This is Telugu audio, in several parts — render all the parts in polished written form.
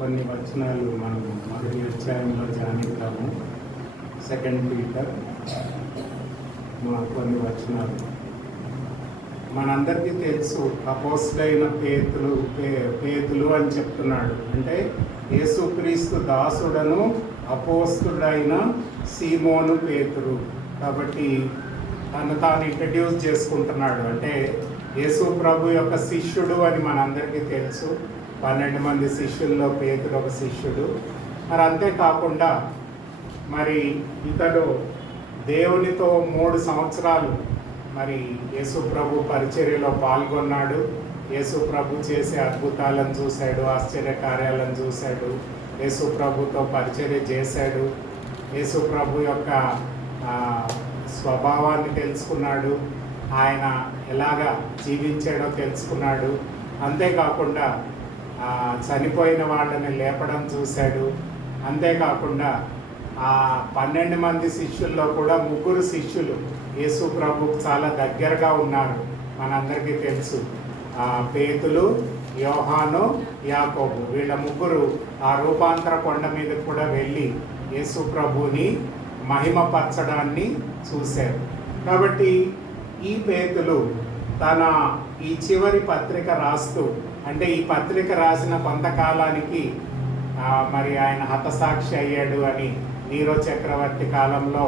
కొన్ని వచనాలు మనం మొదటి అధ్యాయంలో ధ్యానిద్దాము. 2 పీటర్ కొన్ని వచనాలు. మనందరికీ తెలుసు అపోస్తులైన పేతులు అని చెప్తున్నాడు. అంటే యేసుక్రీస్తు దాసుడను అపోస్తుడైన సీమోను పేతురు. కాబట్టి తను తాను ఇంట్రడ్యూస్ చేసుకుంటున్నాడు. అంటే యేసు ప్రభు యొక్క శిష్యుడు అని మనందరికీ తెలుసు. 12 మంది శిష్యుల్లో పేతురు ఒక శిష్యుడు. మరి అంతేకాకుండా మరి ఇతడు దేవునితో 3 సంవత్సరాలు మరి యేసు ప్రభు పరిచర్యలో పాల్గొన్నాడు. యేసు ప్రభు చేసే అద్భుతాలను చూశాడు, ఆశ్చర్య కార్యాలను చూశాడు, యేసు ప్రభుతో పరిచర్య చేశాడు, యేసు ప్రభు యొక్క స్వభావాన్ని తెలుసుకున్నాడు, ఆయన ఎలాగా జీవించాడో తెలుసుకున్నాడు. అంతేకాకుండా చనిపోయిన వాళ్ళని లేపడం చూశాడు. అంతేకాకుండా 12 మంది శిష్యుల్లో కూడా 3 శిష్యులు యేసు ప్రభుకు చాలా దగ్గరగా ఉన్నారు. మనందరికీ తెలుసు, పేతులు, యోహాను, యాకోబు. వీళ్ళ 3 ఆ రూపాంతర కొండ మీద కూడా వెళ్ళి యేసు ప్రభుని మహిమపరచడాన్ని చూశారు. కాబట్టి ఈ పేతులు తన ఈ చివరి పత్రిక రాస్తూ, అంటే ఈ పత్రిక రాసిన కొంతకాలానికి మరి ఆయన హతసాక్షి అయ్యాడు అని, నీరో చక్రవర్తి కాలంలో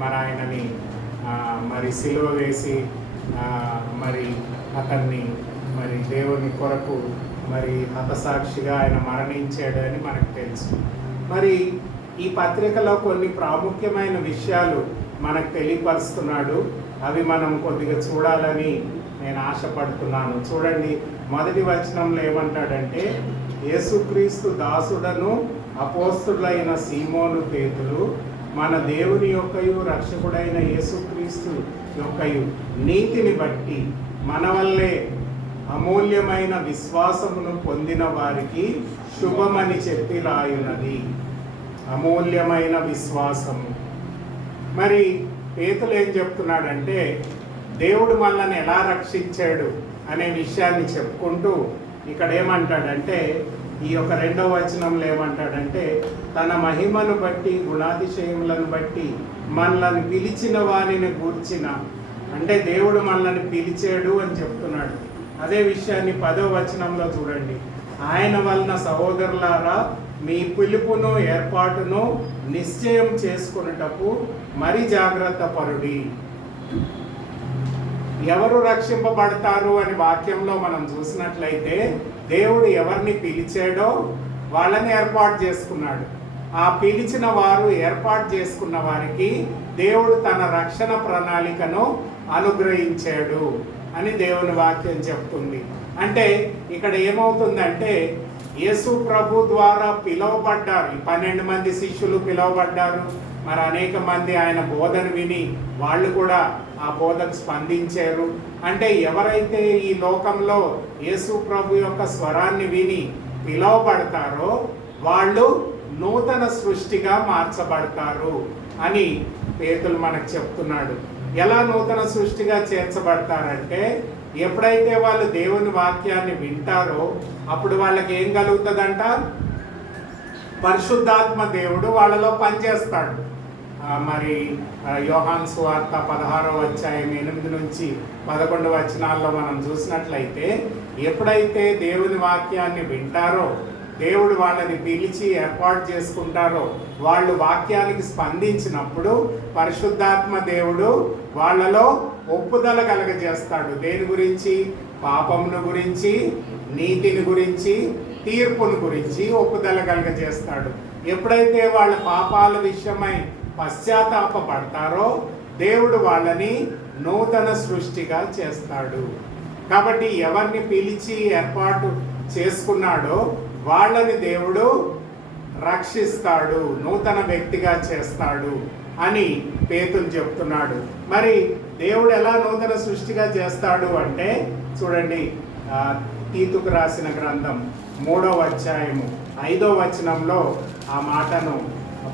మరి ఆయనని మరి సిలువ వేసి మరి అతన్ని మరి దేవుని కొరకు మరి హతసాక్షిగా ఆయన మరణించాడు అని మనకు తెలుసు. మరి ఈ పత్రికలో కొన్ని ప్రాముఖ్యమైన విషయాలు మనకు తెలియపరుస్తున్నాడు. అవి మనం కొద్దిగా చూడాలని నేను ఆశపడుతున్నాను. చూడండి, మొదటి వచనంలో ఏమంటాడంటే, యేసుక్రీస్తు దాసుడను అపోస్తుడైన సీమోను పేతురు మన దేవుని యొక్కయు రక్షకుడైన యేసుక్రీస్తు యొక్కయు నీతిని బట్టి మన వల్లే అమూల్యమైన విశ్వాసమును పొందిన వారికి శుభమని చెప్పి రాయున్నది. అమూల్యమైన విశ్వాసము. మరి పేతులు ఏం చెప్తున్నాడంటే, దేవుడు మనల్ని ఎలా రక్షించాడు అనే విషయాన్ని చెప్పుకుంటూ ఇక్కడ ఏమంటాడంటే, ఈ యొక్క 2వ వచనంలో ఏమంటాడంటే, తన మహిమను బట్టి గుణాతిశయములను బట్టి మనల్ని పిలిచిన వారిని గూర్చిన, అంటే దేవుడు మనల్ని పిలిచాడు అని చెప్తున్నాడు. అదే విషయాన్ని 10వ వచనంలో చూడండి, ఆయన వలన సహోదరులారా మీ పిలుపును ఏర్పాటును నిశ్చయం చేసుకునేటకు మరి జాగ్రత్త పరుడి. ఎవరు రక్షింపబడతారు అని వాక్యంలో మనం చూసినట్లయితే, దేవుడు ఎవరిని పిలిచాడో వాళ్ళని ఏర్పాటు చేసుకున్నాడు. ఆ పిలిచిన వారు, ఏర్పాటు చేసుకున్న వారికి దేవుడు తన రక్షణ ప్రణాళికను అనుగ్రహించాడు అని దేవుని వాక్యం చెప్తుంది. అంటే ఇక్కడ ఏమవుతుందంటే, యేసు ప్రభు ద్వారా పిలువబడ్డారు. ఈ 12 మంది శిష్యులు పిలువబడ్డారు. మరి అనేక మంది ఆయన బోధన విని వాళ్ళు కూడా ఆ బోధకు స్పందించారు. అంటే ఎవరైతే ఈ లోకంలో యేసు ప్రభు యొక్క స్వరాన్ని విని పిలువబడతారో వాళ్ళు నూతన సృష్టిగా మార్చబడతారు అని పేతులు మనకు చెప్తున్నాడు. ఎలా నూతన సృష్టిగా చేర్చబడతారంటే, ఎప్పుడైతే వాళ్ళు దేవుని వాక్యాన్ని వింటారో అప్పుడు వాళ్ళకి ఏం కలుగుతుందంట, పరిశుద్ధాత్మ దేవుడు వాళ్ళలో పనిచేస్తాడు. మరి యోహాను సువార్త 16వ అధ్యాయం 8 నుంచి 11 వచనాల్లో మనం చూసినట్లయితే, ఎప్పుడైతే దేవుని వాక్యాన్ని వింటారో, దేవుడు వాళ్ళని పిలిచి ఏర్పాటు చేసుకుంటారో, వాళ్ళు వాక్యానికి స్పందించినప్పుడు పరిశుద్ధాత్మ దేవుడు వాళ్ళలో ఒప్పుదల కలగజేస్తాడు. దేని గురించి? పాపమును గురించి, నీతిని గురించి, తీర్పును గురించి ఒప్పుదల కలగజేస్తాడు. ఎప్పుడైతే వాళ్ళ పాపాల విషయమై పశ్చాత్తాపపడతారో దేవుడు వాళ్ళని నూతన సృష్టిగా చేస్తాడు. కాబట్టి ఎవరిని పిలిచి ఏర్పాటు చేసుకున్నాడో వాళ్ళని దేవుడు రక్షిస్తాడు, నూతన వ్యక్తిగా చేస్తాడు అని పేతులు చెప్తున్నాడు. మరి దేవుడు ఎలా నూతన సృష్టిగా చేస్తాడు అంటే, చూడండి, తీతుకు రాసిన గ్రంథం 3వ అధ్యాయము 5వ వచనంలో ఆ మాటను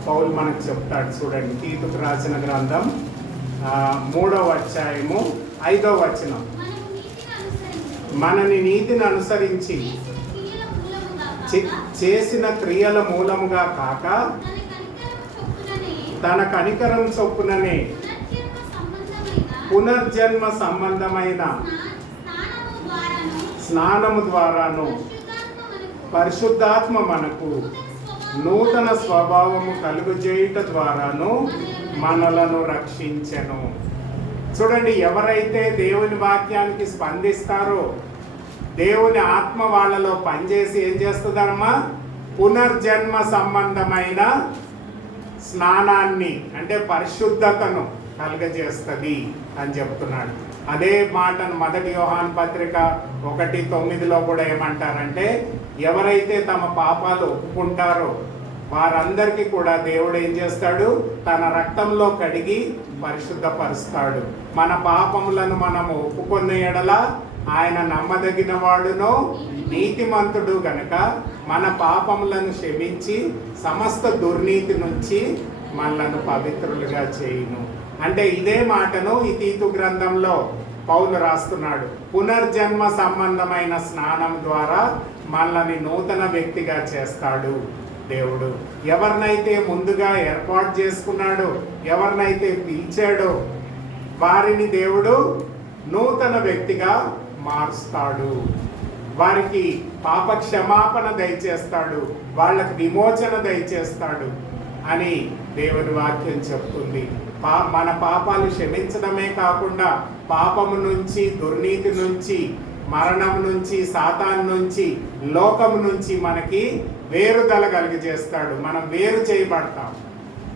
పౌలు మనకు చెప్తాడు. చూడండి, తీతుకు రాసిన గ్రంథం 3వ అధ్యాయము 5వ వచనం, మనని నీతిని అనుసరించి చేసిన క్రియల మూలముగా కాక తన కనికరం చొప్పుననే పునర్జన్మ సంబంధమైన స్నానము ద్వారాను పరిశుద్ధాత్మ మనకు నూతన స్వభావము కలుగజేయుట ద్వారాను మనలను రక్షించెను. చూడండి, ఎవరైతే దేవుని వాక్యానికి స్పందిస్తారో దేవుని ఆత్మ వాళ్ళలో పనిచేసి ఏం చేస్తుందమ్మా? పునర్జన్మ సంబంధమైన స్నానాన్ని అంటే పరిశుద్ధతను కలుగజేస్తుంది అని చెప్తున్నాడు. అదే మాటను 1 యోహాను పత్రిక 1:9 కూడా ఏమంటారంటే, ఎవరైతే తమ పాపాలు ఒప్పుకుంటారో వారందరికీ కూడా దేవుడు ఏం చేస్తాడు? తన రక్తంలో కడిగి పరిశుద్ధపరుస్తాడు. మన పాపములను మనము ఒప్పుకున్న ఎడల ఆయన నమ్మదగిన వాడును నీతిమంతుడు గనుక మన పాపములను క్షమించి సమస్త దుర్నీతి నుంచి మనలను పవిత్రులుగా చేయును. అంటే ఇదే మాటను ఈ తీతు గ్రంథంలో పౌలు రాస్తున్నాడు. పునర్జన్మ సంబంధమైన స్నానం ద్వారా మనల్ని నూతన వ్యక్తిగా చేస్తాడు దేవుడు. ఎవరినైతే ముందుగా ఏర్పాటు చేసుకున్నాడో, ఎవరినైతే పిలిచాడో వారిని దేవుడు నూతన వ్యక్తిగా మారుస్తాడు. వారికి పాప క్షమాపణ దయచేస్తాడు, వాళ్ళకి విమోచన దయచేస్తాడు అని దేవుని వాక్యం చెప్తుంది. మన పాపాలు క్షమించడమే కాకుండా పాపము నుంచి, దుర్నీతి నుంచి, మరణం నుంచి, సాతాను నుంచి, లోకము నుంచి మనకి వేరుదల కలిగజేస్తాడు. మనం వేరు చేయబడతాం.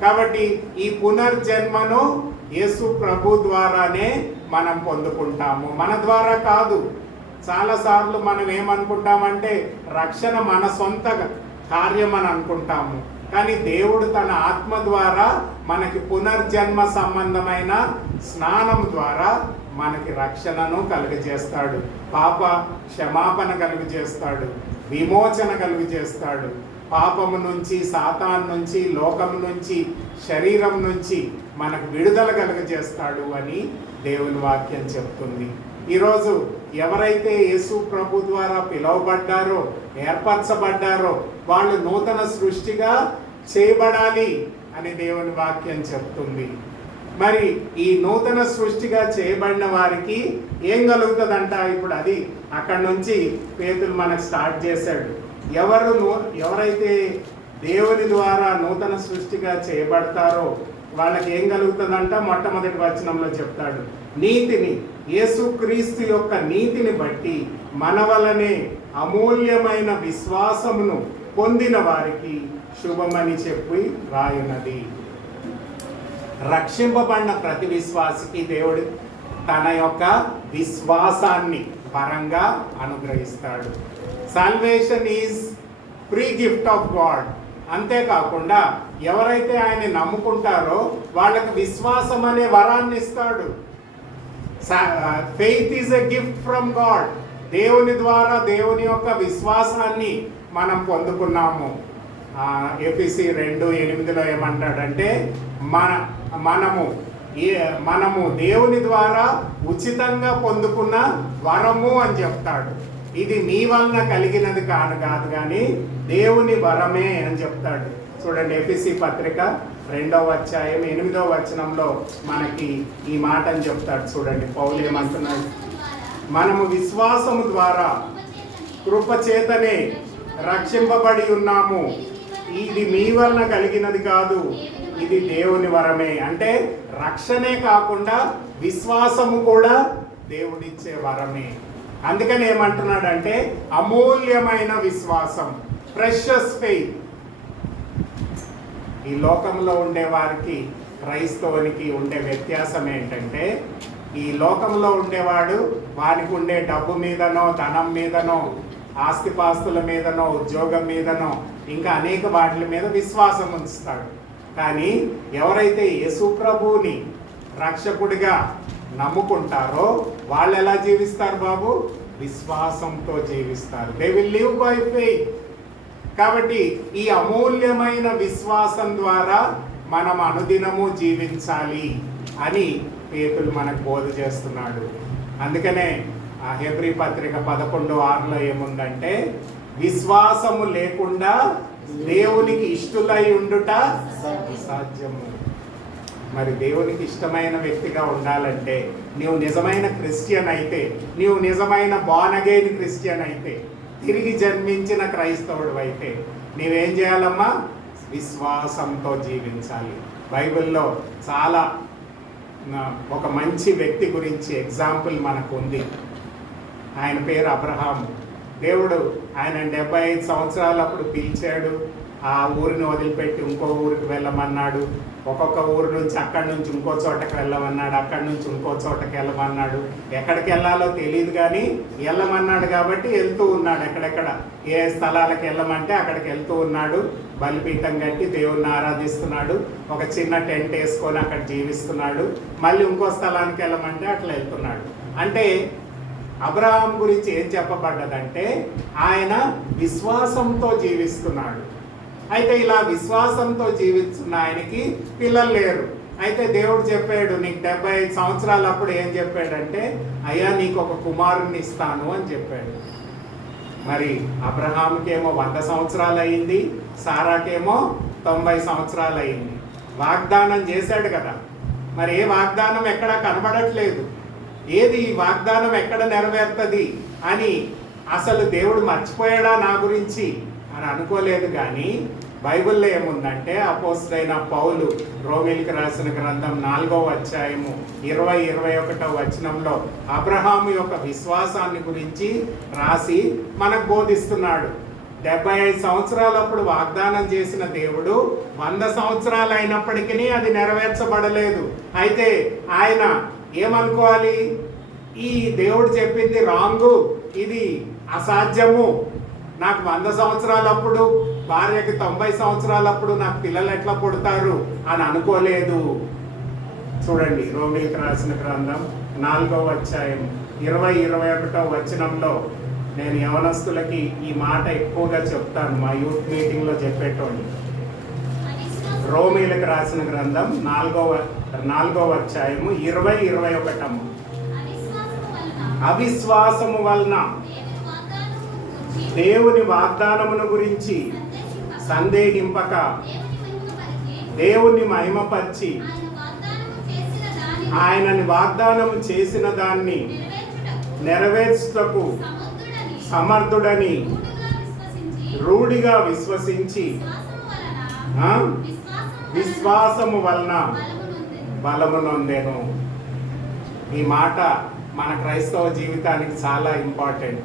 కాబట్టి ఈ పునర్జన్మను యేసు ప్రభు ద్వారానే మనం పొందుకుంటాము, మన ద్వారా కాదు. చాలాసార్లు మనం ఏమనుకుంటామంటే రక్షణ మన సొంత కార్యం అని అనుకుంటాము. కానీ దేవుడు తన ఆత్మ ద్వారా మనకి పునర్జన్మ సంబంధమైన స్నానం ద్వారా మనకి రక్షణను కలుగజేస్తాడు, పాప క్షమాపణ కలుగజేస్తాడు, విమోచన కలుగజేస్తాడు. పాపము నుంచి, సాతాను నుంచి, లోకం నుంచి, శరీరం నుంచి మనకు విడుదల కలుగజేస్తాడు అని దేవుని వాక్యం చెప్తుంది. ఈరోజు ఎవరైతే యేసు ప్రభు ద్వారా పిలువబడ్డారో, ఏర్పరచబడ్డారో వాళ్ళు నూతన సృష్టిగా చేయబడాలి అని దేవుని వాక్యం చెప్తుంది. మరి ఈ నూతన సృష్టిగా చేయబడిన వారికి ఏం కలుగుతుందంట? ఇప్పుడు అది అక్కడి నుంచి పేతురు మనకు స్టార్ట్ చేశాడు. ఎవరైతే దేవుని ద్వారా నూతన సృష్టిగా చేయబడతారో వాళ్ళకి ఏం కలుగుతుందంట? మొట్టమొదటి వచనంలో చెప్తాడు, నీతిని, యేసుక్రీస్తు యొక్క నీతిని బట్టి మన వలనే అమూల్యమైన విశ్వాసమును పొందిన వారికి శుభమని చెప్పి రాయున్నది. రక్షింపబడిన ప్రతి విశ్వాసికి దేవుడు తన యొక్క విశ్వాసాన్ని పరంగా అనుగ్రహిస్తాడు. Salvation is free gift of God. అంతేకాకుండా ఎవరైతే ఆయన నమ్ముకుంటారో వాళ్ళకి విశ్వాసం అనే వరాన్ని ఇస్తాడు. Faith is a gift from God. దేవుని ద్వారా దేవుని యొక్క విశ్వాసాన్ని మనం పొందుకున్నాము. ఎఫెసీ 2:8 ఏమంటాడంటే మనము దేవుని ద్వారా ఉచితంగా పొందుకున్న వరము అని చెప్తాడు. ఇది మీ వలన కలిగినది కాదు కానీ దేవుని వరమే అని చెప్తాడు. చూడండి, ఎఫెసీ పత్రిక 2:8 మనకి ఈ మాటని చెప్తాడు. చూడండి, పౌలు ఏమంటున్నాడు? మనము విశ్వాసము ద్వారా కృపచేతనే రక్షింపబడి ఉన్నాము. ఇది మీ వలన కలిగినది కాదు, ఇది దేవుని వరమే. అంటే రక్షణే కాకుండా విశ్వాసము కూడా దేవుడిచ్చే వరమే. అందుకని ఏమంటున్నాడంటే అమూల్యమైన విశ్వాసం, ప్రెషస్ ఫెయిత్. ఈ లోకంలో ఉండే వారికి క్రైస్తవునికి ఉండే వ్యత్యాసం ఏంటంటే, ఈ లోకంలో ఉండేవాడు వారికి ఉండే డబ్బు మీదనో, ధనం మీదనో, ఆస్తిపాస్తుల మీదనో, ఉద్యోగం మీదనో, ఇంకా అనేక వాటి మీద విశ్వాసం ఉంచుతాడు. కానీ ఎవరైతే యేసు ప్రభువుని రక్షకుడిగా నమ్ముకుంటారో వాళ్ళు ఎలా జీవిస్తారు బాబు? విశ్వాసంతో జీవిస్తారు. They will live by faith. కాబట్టి ఈ అమూల్యమైన విశ్వాసం ద్వారా మనం అనుదినము జీవించాలి అని పేతురు మనకు బోధ చేస్తున్నాడు. అందుకనే హెబ్రీ పత్రిక 11:6 ఏముందంటే, విశ్వాసము లేకుండా దేవునికి ఇష్టులై ఉండుట సాధ్యము. మరి దేవునికి ఇష్టమైన వ్యక్తిగా ఉండాలంటే నీవు నిజమైన క్రిస్టియన్ అయితే, నీవు నిజమైన బార్న్ అగైన్ క్రిస్టియన్ అయితే, తిరిగి జన్మించిన క్రైస్తవుడు అయితే నీవేం చేయాలమ్మా? విశ్వాసంతో జీవించాలి. బైబిల్లో చాలా ఒక మంచి వ్యక్తి గురించి ఎగ్జాంపుల్ మనకు ఉంది. ఆయన పేరు అబ్రహాము. దేవుడు ఆయన 75 సంవత్సరాలు అప్పుడు పిలిచాడు. ఆ ఊరిని వదిలిపెట్టి ఇంకో ఊరికి వెళ్ళమన్నాడు. ఒక్కొక్క ఊరు నుంచి అక్కడి నుంచి ఇంకో చోటకి వెళ్ళమన్నాడు, అక్కడి నుంచి ఇంకో చోటకి వెళ్ళమన్నాడు. ఎక్కడికి వెళ్ళాలో తెలియదు కానీ వెళ్ళమన్నాడు కాబట్టి వెళ్తూ ఉన్నాడు. ఎక్కడెక్కడ ఏ స్థలాలకు వెళ్ళమంటే అక్కడికి వెళ్తూ ఉన్నాడు. బలిపీఠం కట్టి దేవుణ్ణి ఆరాధిస్తున్నాడు. ఒక చిన్న టెంట్ వేసుకొని అక్కడ జీవిస్తున్నాడు. మళ్ళీ ఇంకో స్థలానికి వెళ్ళమంటే అట్లా వెళ్తున్నాడు. అంటే అబ్రహాం గురించి ఏం చెప్పబడ్డదంటే ఆయన విశ్వాసంతో జీవిస్తున్నాడు. అయితే ఇలా విశ్వాసంతో జీవిస్తున్న ఆయనకి పిల్లలు లేరు. అయితే దేవుడు చెప్పాడు, నీకు 75 సంవత్సరాలు అప్పుడు ఏం చెప్పాడంటే, అయ్యా నీకు ఒక కుమారుణ్ణి ఇస్తాను అని చెప్పాడు. మరి అబ్రహాంకేమో 100 సంవత్సరాలు అయింది, సారాకేమో 90 సంవత్సరాలు అయింది. వాగ్దానం చేశాడు కదా, మరి ఏ వాగ్దానం ఎక్కడా కనబడట్లేదు. ఏది ఈ వాగ్దానం ఎక్కడ నెరవేరుతుంది అని అసలు దేవుడు మర్చిపోయాడా నా గురించి అని అనుకోలేదు. కానీ బైబిల్లో ఏముందంటే అపోస్తలుడైన పౌలు రోమీయులకు రాసిన గ్రంథం 4వ అధ్యాయము 20-21 వచనంలో అబ్రహాము యొక్క విశ్వాసాన్ని గురించి రాసి మనకు బోధిస్తున్నాడు. 75 సంవత్సరాలప్పుడు వాగ్దానం చేసిన దేవుడు 100 సంవత్సరాలు అయినప్పటికీ అది నెరవేర్చబడలేదు. అయితే ఆయన ఏమనుకోవాలి? ఈ దేవుడు చెప్పింది రాంగు, ఇది అసాధ్యము, నాకు 100 సంవత్సరాలప్పుడు భార్యకి 90 సంవత్సరాలప్పుడు నాకు పిల్లలు ఎట్లా పుడతారు అని అనుకోలేదు. చూడండి రోమీయులకు రాసిన గ్రంథం 4వ అధ్యాయం 20-21 వచనంలో నేను యవనస్తులకి ఈ మాట ఎక్కువగా చెప్తాను, మా యూత్ మీటింగ్లో చెప్పేటోని. రోమీయులకు రాసిన గ్రంథం 4వ అధ్యాయము 20-21. అవిశ్వాసము వలన దేవుని వాగ్దానమును గురించి సందేహింపక దేవుని మహిమపరిచి ఆయనని వాగ్దానము చేసిన దాన్ని నెరవేర్చుటకు సమర్థుడని రూఢిగా విశ్వసించి విశ్వాసము వలన బలము నొందెను. ఈ మాట మన క్రైస్తవ జీవితానికి చాలా ఇంపార్టెంట్.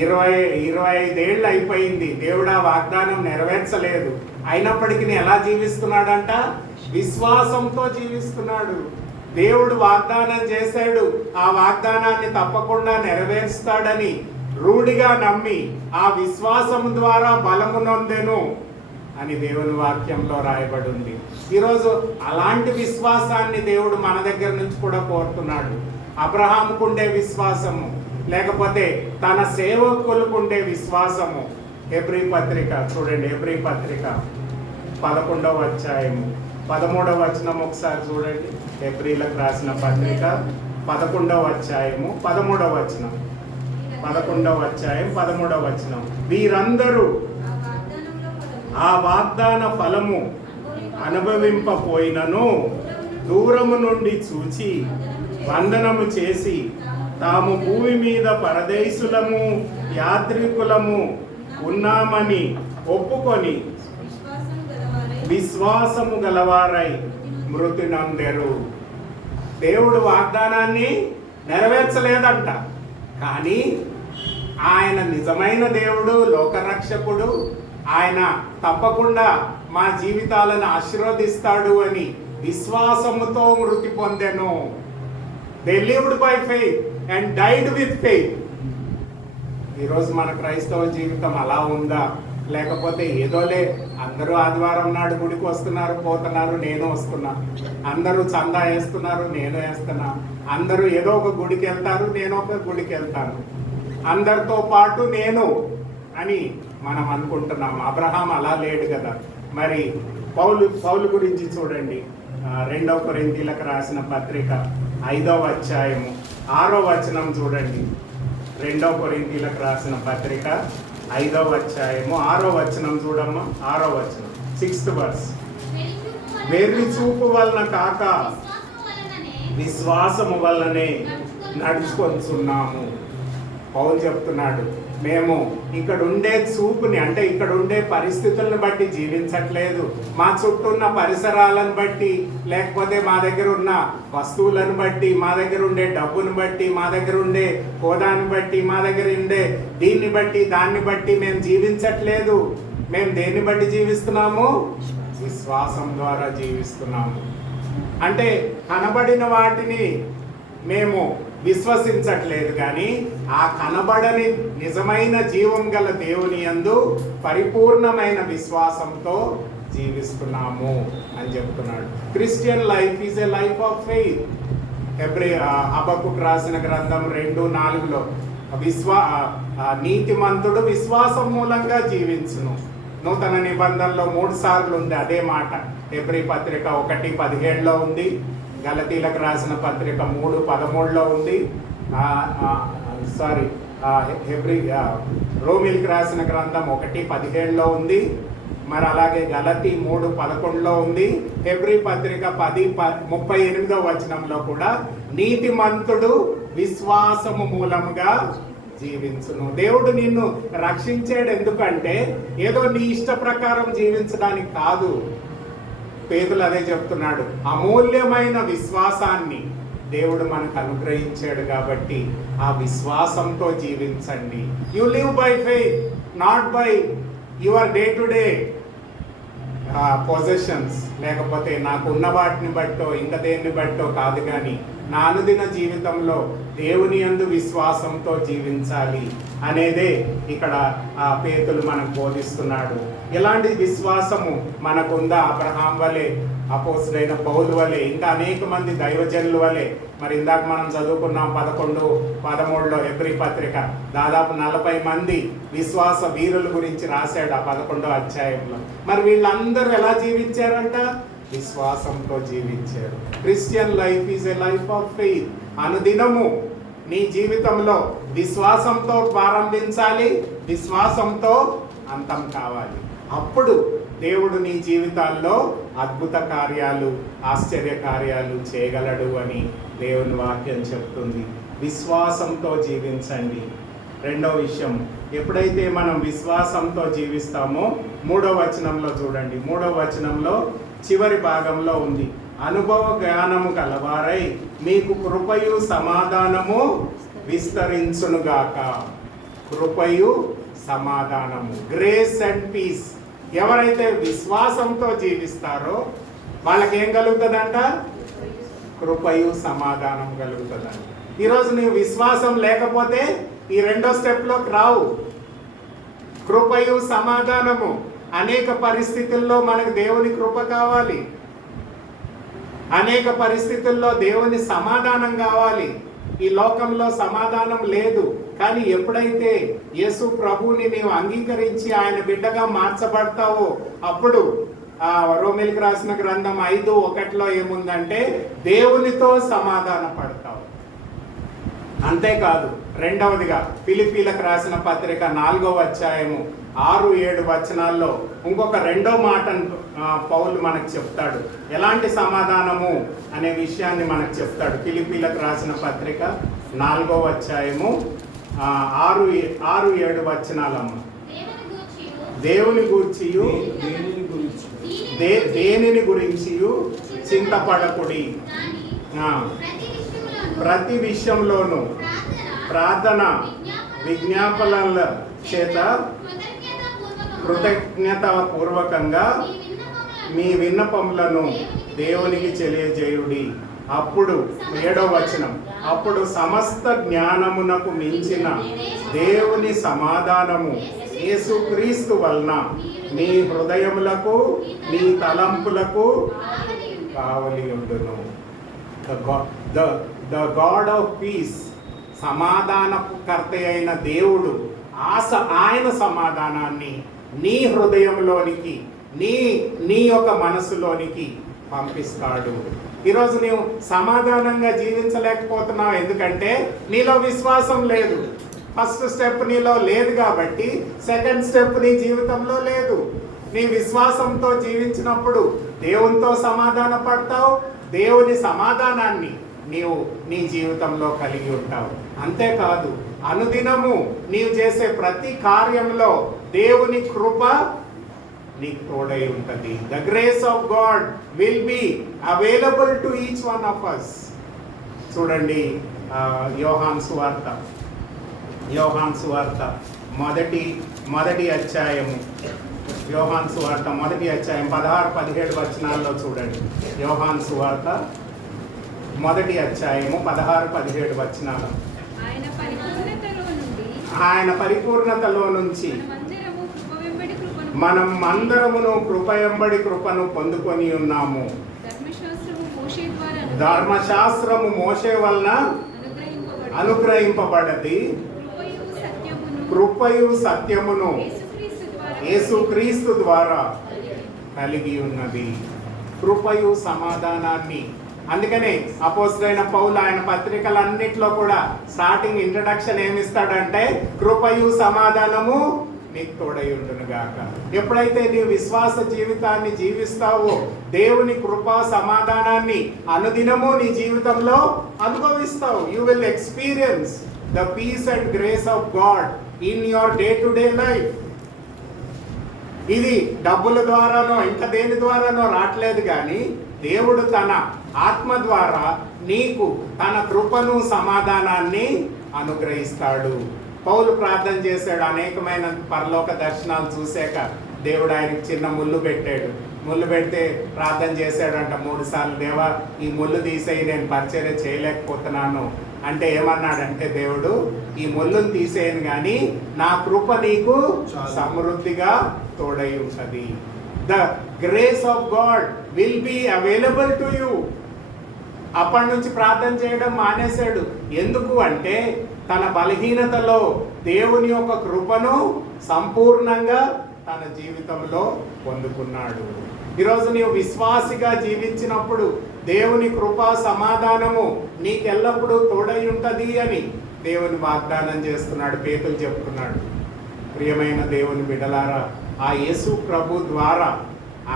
25 ఏళ్ళు అయిపోయింది, దేవుడు ఆ వాగ్దానం నెరవేర్చలేదు. అయినప్పటికీ ఎలా జీవిస్తున్నాడంట? విశ్వాసంతో జీవిస్తున్నాడు. దేవుడు వాగ్దానం చేశాడు, ఆ వాగ్దానాన్ని తప్పకుండా నెరవేరుస్తాడని రూఢిగా నమ్మి ఆ విశ్వాసం ద్వారా బలము నొందెను అని దేవుని వాక్యంలో రాయబడి ఉంది. ఈరోజు అలాంటి విశ్వాసాన్ని దేవుడు మన దగ్గర నుంచి కూడా కోరుతున్నాడు. అబ్రహాముకుండే విశ్వాసము, లేకపోతే తన సేవకులకుండే విశ్వాసము. హెబ్రీ పత్రిక చూడండి, హెబ్రీ పత్రిక 11వ అధ్యాయము 13వ వచనం ఒకసారి చూడండి. హెబ్రీలకు రాసిన పత్రిక 11వ అధ్యాయము 13వ వచనం. 11వ అధ్యాయం 13వ వచనం. వీరందరూ ఆ వాగ్దాన ఫలము అనుభవింపపోయినను దూరము నుండి చూచి వందనము చేసి తాము భూమి మీద పరదేశులము యాత్రికులము ఉన్నామని ఒప్పుకొని విశ్వాసము గలవారై మృతి నొందెరు. దేవుడు వాగ్దానాన్ని నెరవేర్చలేదంట, కానీ ఆయన నిజమైన దేవుడు, లోకరక్షకుడు. ఆయన తప్పకుండా మా జీవితాలను ఆశీర్వదిస్తాడు అని విశ్వాసముతో మృతి పొందెను. They lived by faith and died with faith. ఈరోజు మన క్రైస్తవ జీవితం అలా ఉందా? లేకపోతే ఏదోలే, అందరూ ఆదివారం నాడు గుడికి వస్తున్నారు, పోతున్నారు, నేను వస్తున్నా. అందరూ చందా వేస్తున్నారు, నేను వేస్తున్నా. అందరూ ఏదో ఒక గుడికి వెళ్తారు, నేను ఒక గుడికి వెళ్తాను. అందరితో పాటు నేను అని మనం అనుకుంటున్నాం. అబ్రహాం అలా లేడు కదా. మరి పౌలు గురించి చూడండి, 2వ కొరింథీయులకు రాసిన పత్రిక 5వ అధ్యాయము 6వ వచనం చూడండి. 2వ కొరింథీయులకు రాసిన పత్రిక 5వ అధ్యాయము 6వ వచనం చూడమ్మా. 6వ వచనం 6th verse. వెర్రి చూపు వలన కాక విశ్వాసము వల్లనే నడుచుకొంచున్నాము. పౌలు చెప్తున్నాడు, మేము ఇక్కడ ఉండే చూపుని, అంటే ఇక్కడ ఉండే పరిస్థితులను బట్టి జీవించట్లేదు. మా చుట్టూ ఉన్న పరిసరాలను బట్టి, లేకపోతే మా దగ్గర ఉన్న వస్తువులను బట్టి, మా దగ్గర ఉండే డబ్బును బట్టి, మా దగ్గర ఉండే హోదాని బట్టి, మా దగ్గర ఉండే దీన్ని బట్టి దాన్ని బట్టి మేము జీవించట్లేదు. మేము దేన్ని బట్టి జీవిస్తున్నాము? విశ్వాసం ద్వారా జీవిస్తున్నాము. అంటే కనబడిన వాటిని మేము విశ్వసించట్లేదు, కానీ ఆ కనబడని నిజమైన జీవం గల దేవుని యందు పరిపూర్ణమైన విశ్వాసంతో జీవిస్తున్నాము అని చెప్తున్నాడు. Christian life is a life of faith. హబక్కుకు రాసిన గ్రంథం 2:4 నీతిమంతుడు విశ్వాసం మూలంగా జీవించును. నూతన నిబంధనలో 3 సార్లు ఉంది అదే మాట. హెబ్రీ పత్రిక 1:17 ఉంది, గలతీలకు రాసిన పత్రిక 3:13 ఉంది, రోమిల్కి రాసిన గ్రంథం 1:17 ఉంది, మరి అలాగే గలతీ 3:11 ఉంది. హెబ్రీ పత్రిక 10:38 వచనంలో కూడా నీతిమంతుడు విశ్వాసము మూలముగా జీవించును. దేవుడు నిన్ను రక్షించాడు ఎందుకంటే ఏదో నీ ఇష్ట ప్రకారం జీవించడానికి కాదు. పేతులు అదే చెప్తున్నాడు, అమూల్యమైన విశ్వాసాన్ని దేవుడు మనకు అనుగ్రహించాడు కాబట్టి ఆ విశ్వాసంతో జీవించండి. You live by faith, not by your day to day positions, లేకపోతే నాకు ఉన్న వాటిని బట్టో ఇంకా దేన్ని బట్టో కాదు, కానీ నా అనుదిన జీవితంలో దేవుని యందు విశ్వాసంతో జీవించాలి అనేదే ఇక్కడ పేతులు మనకు బోధిస్తున్నాడు. ఎలాంటి విశ్వాసము మనకుందా? అబ్రహాం వలె, అపోస్తులైన పౌలు వలె, ఇంకా అనేక మంది దైవజనుల వలె. మరి ఇందాక మనం చదువుకున్నాం 11-13 హెబ్రీ పత్రిక, దాదాపు 40 మంది విశ్వాస వీరుల గురించి రాశాడు ఆ 11వ అధ్యాయంలో. మరి వీళ్ళందరూ ఎలా జీవించారంట? విశ్వాసంతో జీవించారు. Christian life is a life of faith. అనుదినము నీ జీవితంలో విశ్వాసంతో ప్రారంభించాలి, విశ్వాసంతో అంతం కావాలి. అప్పుడు దేవుడు నీ జీవితాల్లో అద్భుత కార్యాలు, ఆశ్చర్య కార్యాలు చేయగలడు అని దేవుని వాక్యం చెప్తుంది. విశ్వాసంతో జీవించండి. రెండవ విషయం, ఎప్పుడైతే మనం విశ్వాసంతో జీవిస్తామో 3వ వచనంలో చూడండి. 3వ వచనంలో చివరి భాగంలో ఉంది, అనుభవ జ్ఞానము కలవారై మీకు కృపయు సమాధానము విస్తరించునుగాక. కృపయు సమాధానము, గ్రేస్ అండ్ పీస్. ఎవరైతే విశ్వాసంతో జీవిస్తారో వాళ్ళకి ఏం కలుగుతుందంట? కృపయు సమాధానం కలుగుతుందంట. ఈరోజు నీవు విశ్వాసం లేకపోతే ఈ 2వ స్టెప్లోకి రావు. కృపయు సమాధానము, అనేక పరిస్థితుల్లో మనకు దేవుని కృప కావాలి, అనేక పరిస్థితుల్లో దేవుని సమాధానం కావాలి. ఈ లోకంలో సమాధానం లేదు, కానీ ఎప్పుడైతే యేసు ప్రభువుని నీవు అంగీకరించి ఆయన బిడ్డగా మార్చబడతావో అప్పుడు రోమిల్కి రాసిన గ్రంథం 5:1 ఏముందంటే దేవునితో సమాధాన పడతావు. అంతేకాదు, రెండవదిగా ఫిలిప్పీలకు రాసిన పత్రిక 4వ అధ్యాయము 6-7 వచనాల్లో ఇంకొక 2వ మాటను పౌలు మనకు చెప్తాడు. ఎలాంటి సమాధానము అనే విషయాన్ని మనకు చెప్తాడు. ఫిలిప్పీలకు రాసిన పత్రిక 4వ అధ్యాయము 6-7 వచనాలమ్మ. దేవుని గూర్చియు దేనిని గురించియు చింతపడకుడి, ప్రతి విషయంలోనూ ప్రార్థన విజ్ఞాపనల చేత కృతజ్ఞత పూర్వకంగా మీ విన్నపములను దేవునికి తెలియజేయుడి. అప్పుడు 7వ వచనం, అప్పుడు సమస్త జ్ఞానమునకు మించిన దేవుని సమాధానము యేసుక్రీస్తు వలన మీ హృదయములకు మీ తలంపులకు కావలి ఉండును. ద గాడ్ ఆఫ్ పీస్, సమాధానపు కర్త అయిన దేవుడు ఆయన సమాధానాన్ని నీ హృదయంలోనికి, నీ యొక్క మనసులోనికి పంపిస్తాడు. ఈరోజు నీవు సమాధానంగా జీవించలేకపోతున్నావు, ఎందుకంటే నీలో విశ్వాసం లేదు. ఫస్ట్ స్టెప్ నీలో లేదు కాబట్టి సెకండ్ స్టెప్ నీ జీవితంలో లేదు. నీ విశ్వాసంతో జీవించినప్పుడు దేవునితో సమాధాన పడతావు, దేవుని సమాధానాన్ని నీవు నీ జీవితంలో కలిగి ఉంటావు. అంతేకాదు అనుదినము నీవు చేసే ప్రతి కార్యంలో దేవుని కృప నీకు తోడై ఉంటుంది. The grace of God will be available to each one of us. చూడండి యోహాను సువార్త మొదటి అధ్యాయము, యోహాను సువార్త మొదటి అధ్యాయం 16-17 వచనాల్లో చూడండి. యోహాను సువార్త మొదటి అధ్యాయము 16-17 వచనాలు. ఆయన పరిపూర్ణతలో నుంచి మనం అందరమును కృప వెంబడి కృపను పొందుకొని ఉన్నాము. ధర్మశాస్త్రము మోషే వలన అనుగ్రహింపబడది, కృపయు సత్యమును యేసుక్రీస్తు ద్వారా కలిగి ఉన్నది. కృపయు సమాధానాన్ని. అందుకనే అపోస్తలుడైన పౌలు ఆయన పత్రికలన్నిట్లో కూడా స్టార్టింగ్ ఇంట్రడక్షన్ ఏమిస్తాడంటే కృపయు సమాధానము నీకు తోడై ఉండును గాక. ఎప్పుడైతే నీవు విశ్వాస జీవితాన్ని జీవిస్తావో దేవుని కృపా సమాధానాన్ని అనుదినము నీ జీవితంలో అనుభవిస్తావు. You will experience the peace and grace of God in your day to day life. ఇది డబ్బుల ద్వారానో ఇంకా దేని ద్వారానో రావట్లేదు, కానీ దేవుడు తన ఆత్మ ద్వారా నీకు తన కృపను సమాధానాన్ని అనుగ్రహిస్తాడు. పౌలు ప్రార్థన చేశాడు, అనేకమైన పరలోక దర్శనాలు చూశాక దేవుడు ఆయనకు చిన్న ముళ్ళు పెట్టాడు. ముళ్ళు పెడితే ప్రార్థన చేశాడంట 3 సార్లు, దేవా ఈ ముళ్ళు తీసేయి, నేను పరిచర్య చేయలేకపోతున్నాను అంటే ఏమన్నాడంటే దేవుడు, ఈ ముళ్ళును తీసేయను కానీ నా కృప నీకు సమృద్ధిగా తోడై ఉంటుంది. The grace of God will be available to you. అప్పటి నుంచి ప్రార్థన చేయడం మానేశాడు. ఎందుకు అంటే తన బలహీనతలో దేవుని యొక్క కృపను సంపూర్ణంగా తన జీవితంలో పొందుకున్నాడు. ఈరోజు నీవు విశ్వాసిగా జీవించినప్పుడు దేవుని కృపా సమాధానము నీకెల్లప్పుడూ తోడై ఉంటుంది అని దేవుని వాగ్దానం చేస్తున్నాడు. పేతులు చెప్తున్నాడు, ప్రియమైన దేవుని బిడ్డలారా, ఆ యేసు ప్రభు ద్వారా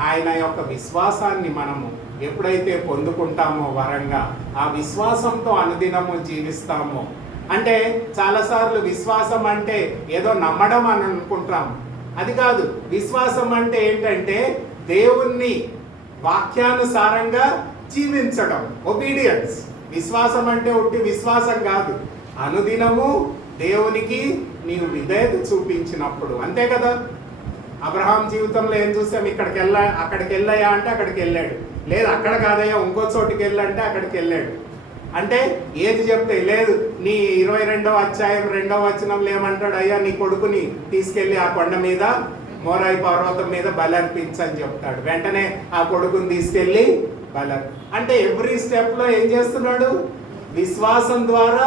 ఆయన యొక్క విశ్వాసాన్ని మనము ఎప్పుడైతే పొందుకుంటామో వరంగా, ఆ విశ్వాసంతో అనుదినము జీవిస్తామో. అంటే చాలాసార్లు విశ్వాసం అంటే ఏదో నమ్మడం అని అనుకుంటాం. అది కాదు. విశ్వాసం అంటే ఏంటంటే దేవుణ్ణి వాక్యానుసారంగా జీవించడం, ఒబీడియన్స్. విశ్వాసం అంటే ఒట్టి విశ్వాసం కాదు, అనుదినము దేవునికి నీవు విధేయత చూపించినప్పుడు. అంతే కదా. అబ్రహాం జీవితంలో ఏం చూసాం, అక్కడికి వెళ్ళాయా అంటే అక్కడికి వెళ్ళాడు, లేదు అక్కడ కాదయ్యా ఇంకో చోటుకి వెళ్ళంటే అక్కడికి వెళ్ళాడు. అంటే ఏది చెప్తే లేదు, నీ 22వ అధ్యాయం 2వ వచనంలో ఏమంటాడు, అయ్యా నీ కొడుకుని తీసుకెళ్ళి ఆ కొండ మీద మోరాయి పర్వతం మీద బలర్పించని చెప్తాడు. వెంటనే ఆ కొడుకుని తీసుకెళ్ళి అంటే ఎవ్రీ స్టెప్లో ఏం చేస్తున్నాడు, విశ్వాసం ద్వారా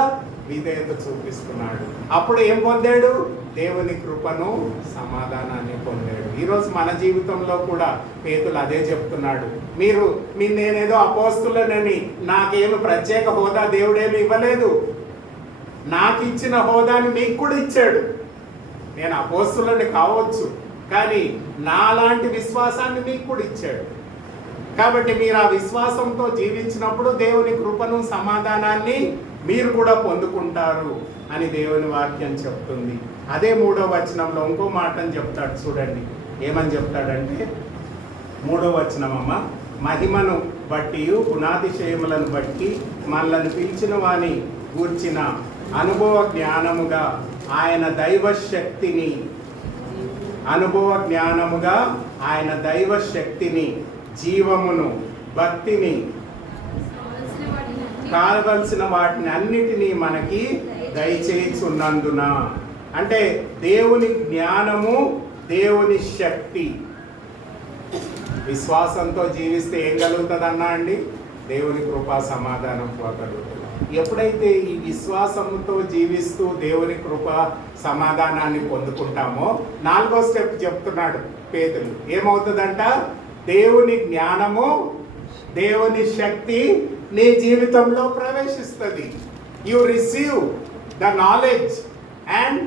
విధేయత చూపిస్తున్నాడు. అప్పుడు ఏం పొందాడు, దేవుని కృపను సమాధానాన్ని పొందాడు. ఈరోజు మన జీవితంలో కూడా పేతులు అదే చెప్తున్నాడు. నేనేదో అపోస్తులనని నాకేమి ప్రత్యేక హోదా దేవుడేమి ఇవ్వలేదు, నాకు ఇచ్చిన హోదాని మీకు కూడా ఇచ్చాడు. నేను అపోస్తులని కావచ్చు, కానీ నాలాంటి విశ్వాసాన్ని మీకు కూడా ఇచ్చాడు. కాబట్టి మీరు ఆ విశ్వాసంతో జీవించినప్పుడు దేవుని కృపను సమాధానాన్ని మీరు కూడా పొందుకుంటారు అని దేవుని వాక్యం చెప్తుంది. అదే 3వ వచనంలో ఇంకో మాటని చెప్తాడు. చూడండి ఏమని చెప్తాడంటే 3వ వచనమమ్మ, మహిమను బట్టి గుణాతిశయములను బట్టి మనల్ని పిలిచిన వాని గూర్చిన అనుభవ జ్ఞానముగా ఆయన దైవ శక్తిని జీవమును భక్తిని కావలసిన వాటిని అన్నిటినీ మనకి దయచేయుచున్నందున. అంటే దేవుని జ్ఞానము, దేవుని శక్తి. విశ్వాసంతో జీవిస్తే ఏం కలుగుతుందన్నా అండి, దేవుని కృపా సమాధానం కలుగుతుంది. ఎప్పుడైతే ఈ విశ్వాసంతో జీవిస్తూ దేవుని కృప సమాధానాన్ని పొందుకుంటామో 4వ స్టెప్ చెప్తున్నాడు పేతులు. ఏమవుతుందంట, దేవుని జ్ఞానము, దేవుని శక్తి నీ జీవితంలో ప్రవేశిస్తుంది. You receive the knowledge and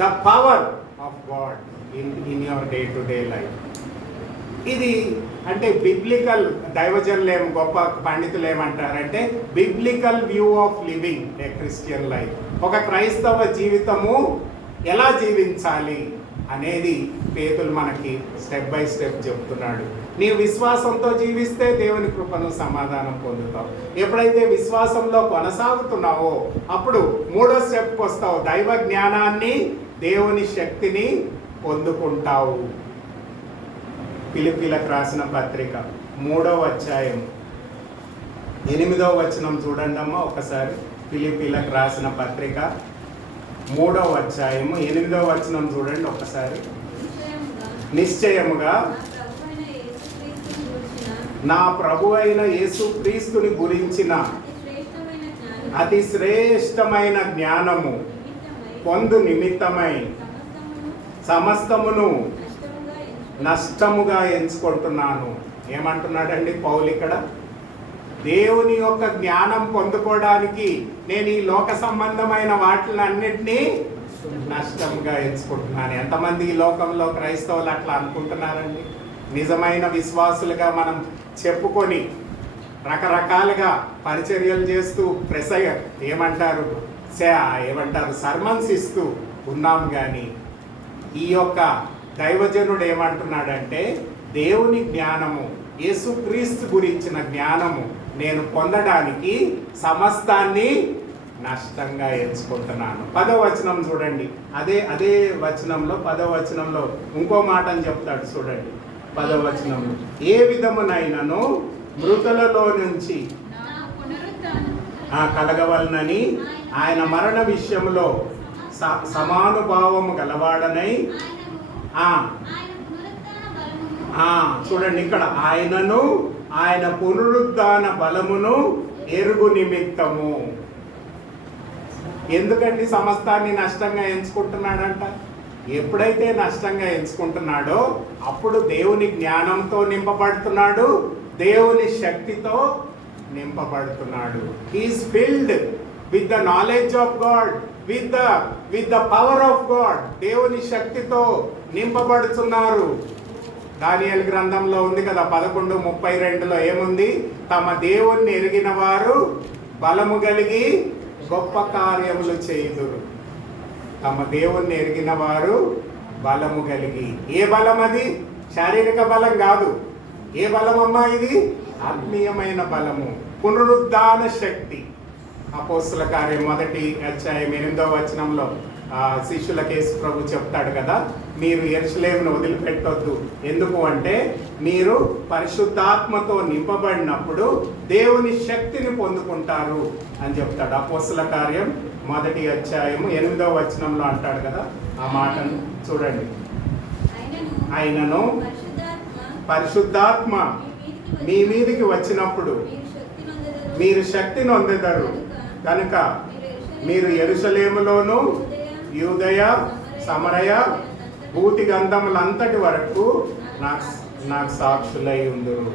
the power of God in your day to day life. ఇది అంటే బిబ్లికల్, దైవజనులు ఏం గొప్ప పండితులు ఏమంటారంటే biblical view of living a Christian life. ఒక క్రైస్తవ జీవితము ఎలా జీవించాలి అనేది పేతులు మనకి స్టెప్ బై స్టెప్ చెప్తున్నాడు. నీవు విశ్వాసంతో జీవిస్తే దేవుని కృపను సమాధానం పొందుతావు. ఎప్పుడైతే విశ్వాసంలో కొనసాగుతున్నావో అప్పుడు 3వ స్టెప్కి వస్తావు. దైవ జ్ఞానాన్ని, దేవుని శక్తిని పొందుకుంటావు. ఫిలిప్పీలకు రాసిన పత్రిక 3వ అధ్యాయం 8వ వచనం చూడండి అమ్మా ఒకసారి. ఫిలిప్పీలకు రాసిన పత్రిక 3వ అధ్యాయము 8వ వచనం చూడండి ఒకసారి. నిశ్చయముగా నా ప్రభు అయిన యేసుక్రీస్తుని గురించిన అతి శ్రేష్టమైన జ్ఞానము పొందు నిమిత్తమై సమస్తమును నష్టముగా ఎంచుకుంటున్నాను. ఏమంటున్నాడండి పౌలు ఇక్కడ? దేవుని యొక్క జ్ఞానం పొందుకోవడానికి నేను ఈ లోక సంబంధమైన వాటిలన్నిటినీ నష్టంగా ఎంచుకుంటున్నాను. ఎంతమంది ఈ లోకంలో క్రైస్తవులు అట్లా అనుకుంటున్నారండి? నిజమైన విశ్వాసులుగా మనం చెప్పుకొని రకరకాలుగా పరిచర్యలు చేస్తూ ఏమంటారు సర్మన్స్ ఇస్తూ ఉన్నాం. కానీ ఈ యొక్క దైవజనుడు ఏమంటున్నాడంటే దేవుని జ్ఞానము, యేసుక్రీస్తు గురించిన జ్ఞానము నేను పొందడానికి సమస్తాన్ని నష్టంగా ఎంచుకుంటున్నాను. 10వ వచనం చూడండి. అదే వచనంలో 10వ వచనంలో ఇంకో మాటని చెప్తాడు చూడండి. 10వ వచనంలో ఏ విధమునైనను మృతులలో నుంచి కలగవలనని ఆయన మరణ విషయంలో సమానుభావము గలవాడనై చూడండి ఇక్కడ ఆయనను ఆయన పునరుద్ధాన బలమును ఎరుగు నిమిత్తము. ఎందుకండి సమస్తాన్ని నష్టంగా ఎంచుకుంటున్నాడంట? ఎప్పుడైతే నష్టంగా ఎంచుకుంటున్నాడో అప్పుడు దేవుని జ్ఞానంతో నింపబడుతున్నాడు, దేవుని శక్తితో నింపబడుతున్నాడు. He is filled with the knowledge of God, with the power of God. దేవుని శక్తితో నింపబడుతున్నారు. దానియేలు గ్రంథంలో ఉంది కదా 11:32లో ఏముంది? తమ దేవుణ్ణి ఎరిగిన వారు బలము కలిగి గొప్ప కార్యములు చేయుదురు. తమ దేవుణ్ణి ఎరిగిన వారు బలము కలిగి. ఏ బలం అది? శారీరక బలం కాదు. ఏ బలం అమ్మా ఇది? ఆత్మీయమైన బలము, పునరుద్ధాన శక్తి. అపోస్తుల కార్యం 1వ అధ్యాయం 8వ వచనంలో శిష్యులకు యేసు ప్రభు చెప్తాడు కదా, మీరు యెరూషలేమును వదిలిపెట్టొద్దు. ఎందుకు అంటే మీరు పరిశుద్ధాత్మతో నింపబడినప్పుడు దేవుని శక్తిని పొందుకుంటారు అని చెప్తాడు. అపోస్తుల కార్యం 1వ అధ్యాయం 8వ వచనంలో అంటాడు కదా, ఆ మాటను చూడండి. ఆయనను పరిశుద్ధాత్మ మీ మీదికి వచ్చినప్పుడు మీరు శక్తిని పొందెదరు కనుక మీరు యెరూషలేములోను యూదయ సమరయ భూతి గంధములంతటి వరకు నాకు సాక్షులై ఉందురు.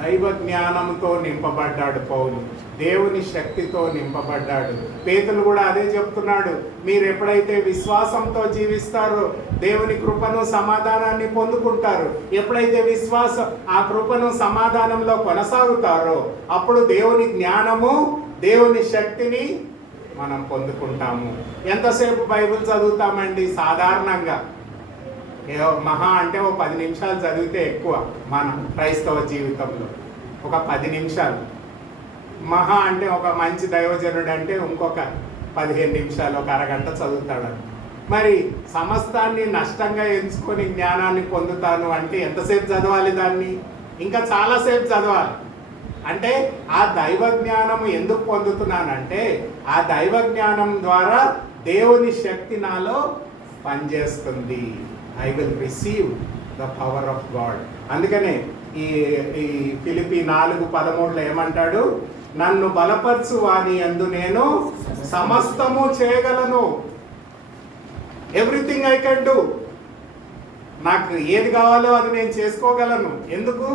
దైవ జ్ఞానంతో నింపబడ్డాడు పౌలు, దేవుని శక్తితో నింపబడ్డాడు. పేతులు కూడా అదే చెప్తున్నాడు. మీరు ఎప్పుడైతే విశ్వాసంతో జీవిస్తారో దేవుని కృపను సమాధానాన్ని పొందుకుంటారు. ఎప్పుడైతే ఆ కృపను సమాధానంలో కొనసాగుతారో అప్పుడు దేవుని జ్ఞానము, దేవుని శక్తిని మనం పొందుకుంటాము. ఎంతసేపు బైబిల్ చదువుతామండి? సాధారణంగా మహా అంటే 10 నిమిషాలు చదివితే ఎక్కువ. మన క్రైస్తవ జీవితంలో ఒక 10 నిమిషాలు. మహా అంటే ఒక మంచి దైవజనుడు అంటే ఇంకొక 15 నిమిషాలు, ఒక అరగంట చదువుతాడు. మరి సమస్తాన్ని నష్టంగా ఎంచుకొని జ్ఞానాన్ని పొందుతాను అంటే ఎంతసేపు చదవాలి దాన్ని? ఇంకా చాలాసేపు చదవాలి. అంటే ఆ దైవ జ్ఞానం ఎందుకు పొందుతున్నానంటే ఆ దైవ జ్ఞానం ద్వారా దేవుని శక్తి నాలో పనిచేస్తుంది. I will receive the power of God. అందుకనే ఈ ఫిలిప్పీ 4:13లో ఏమంటాడు? నన్ను బలపరచు వాని యందు నేను సమస్తము చేయగలను. Everything I can do. నాకు ఏది కావాలో అది నేను చేసుకోగలను. ఎందుకు?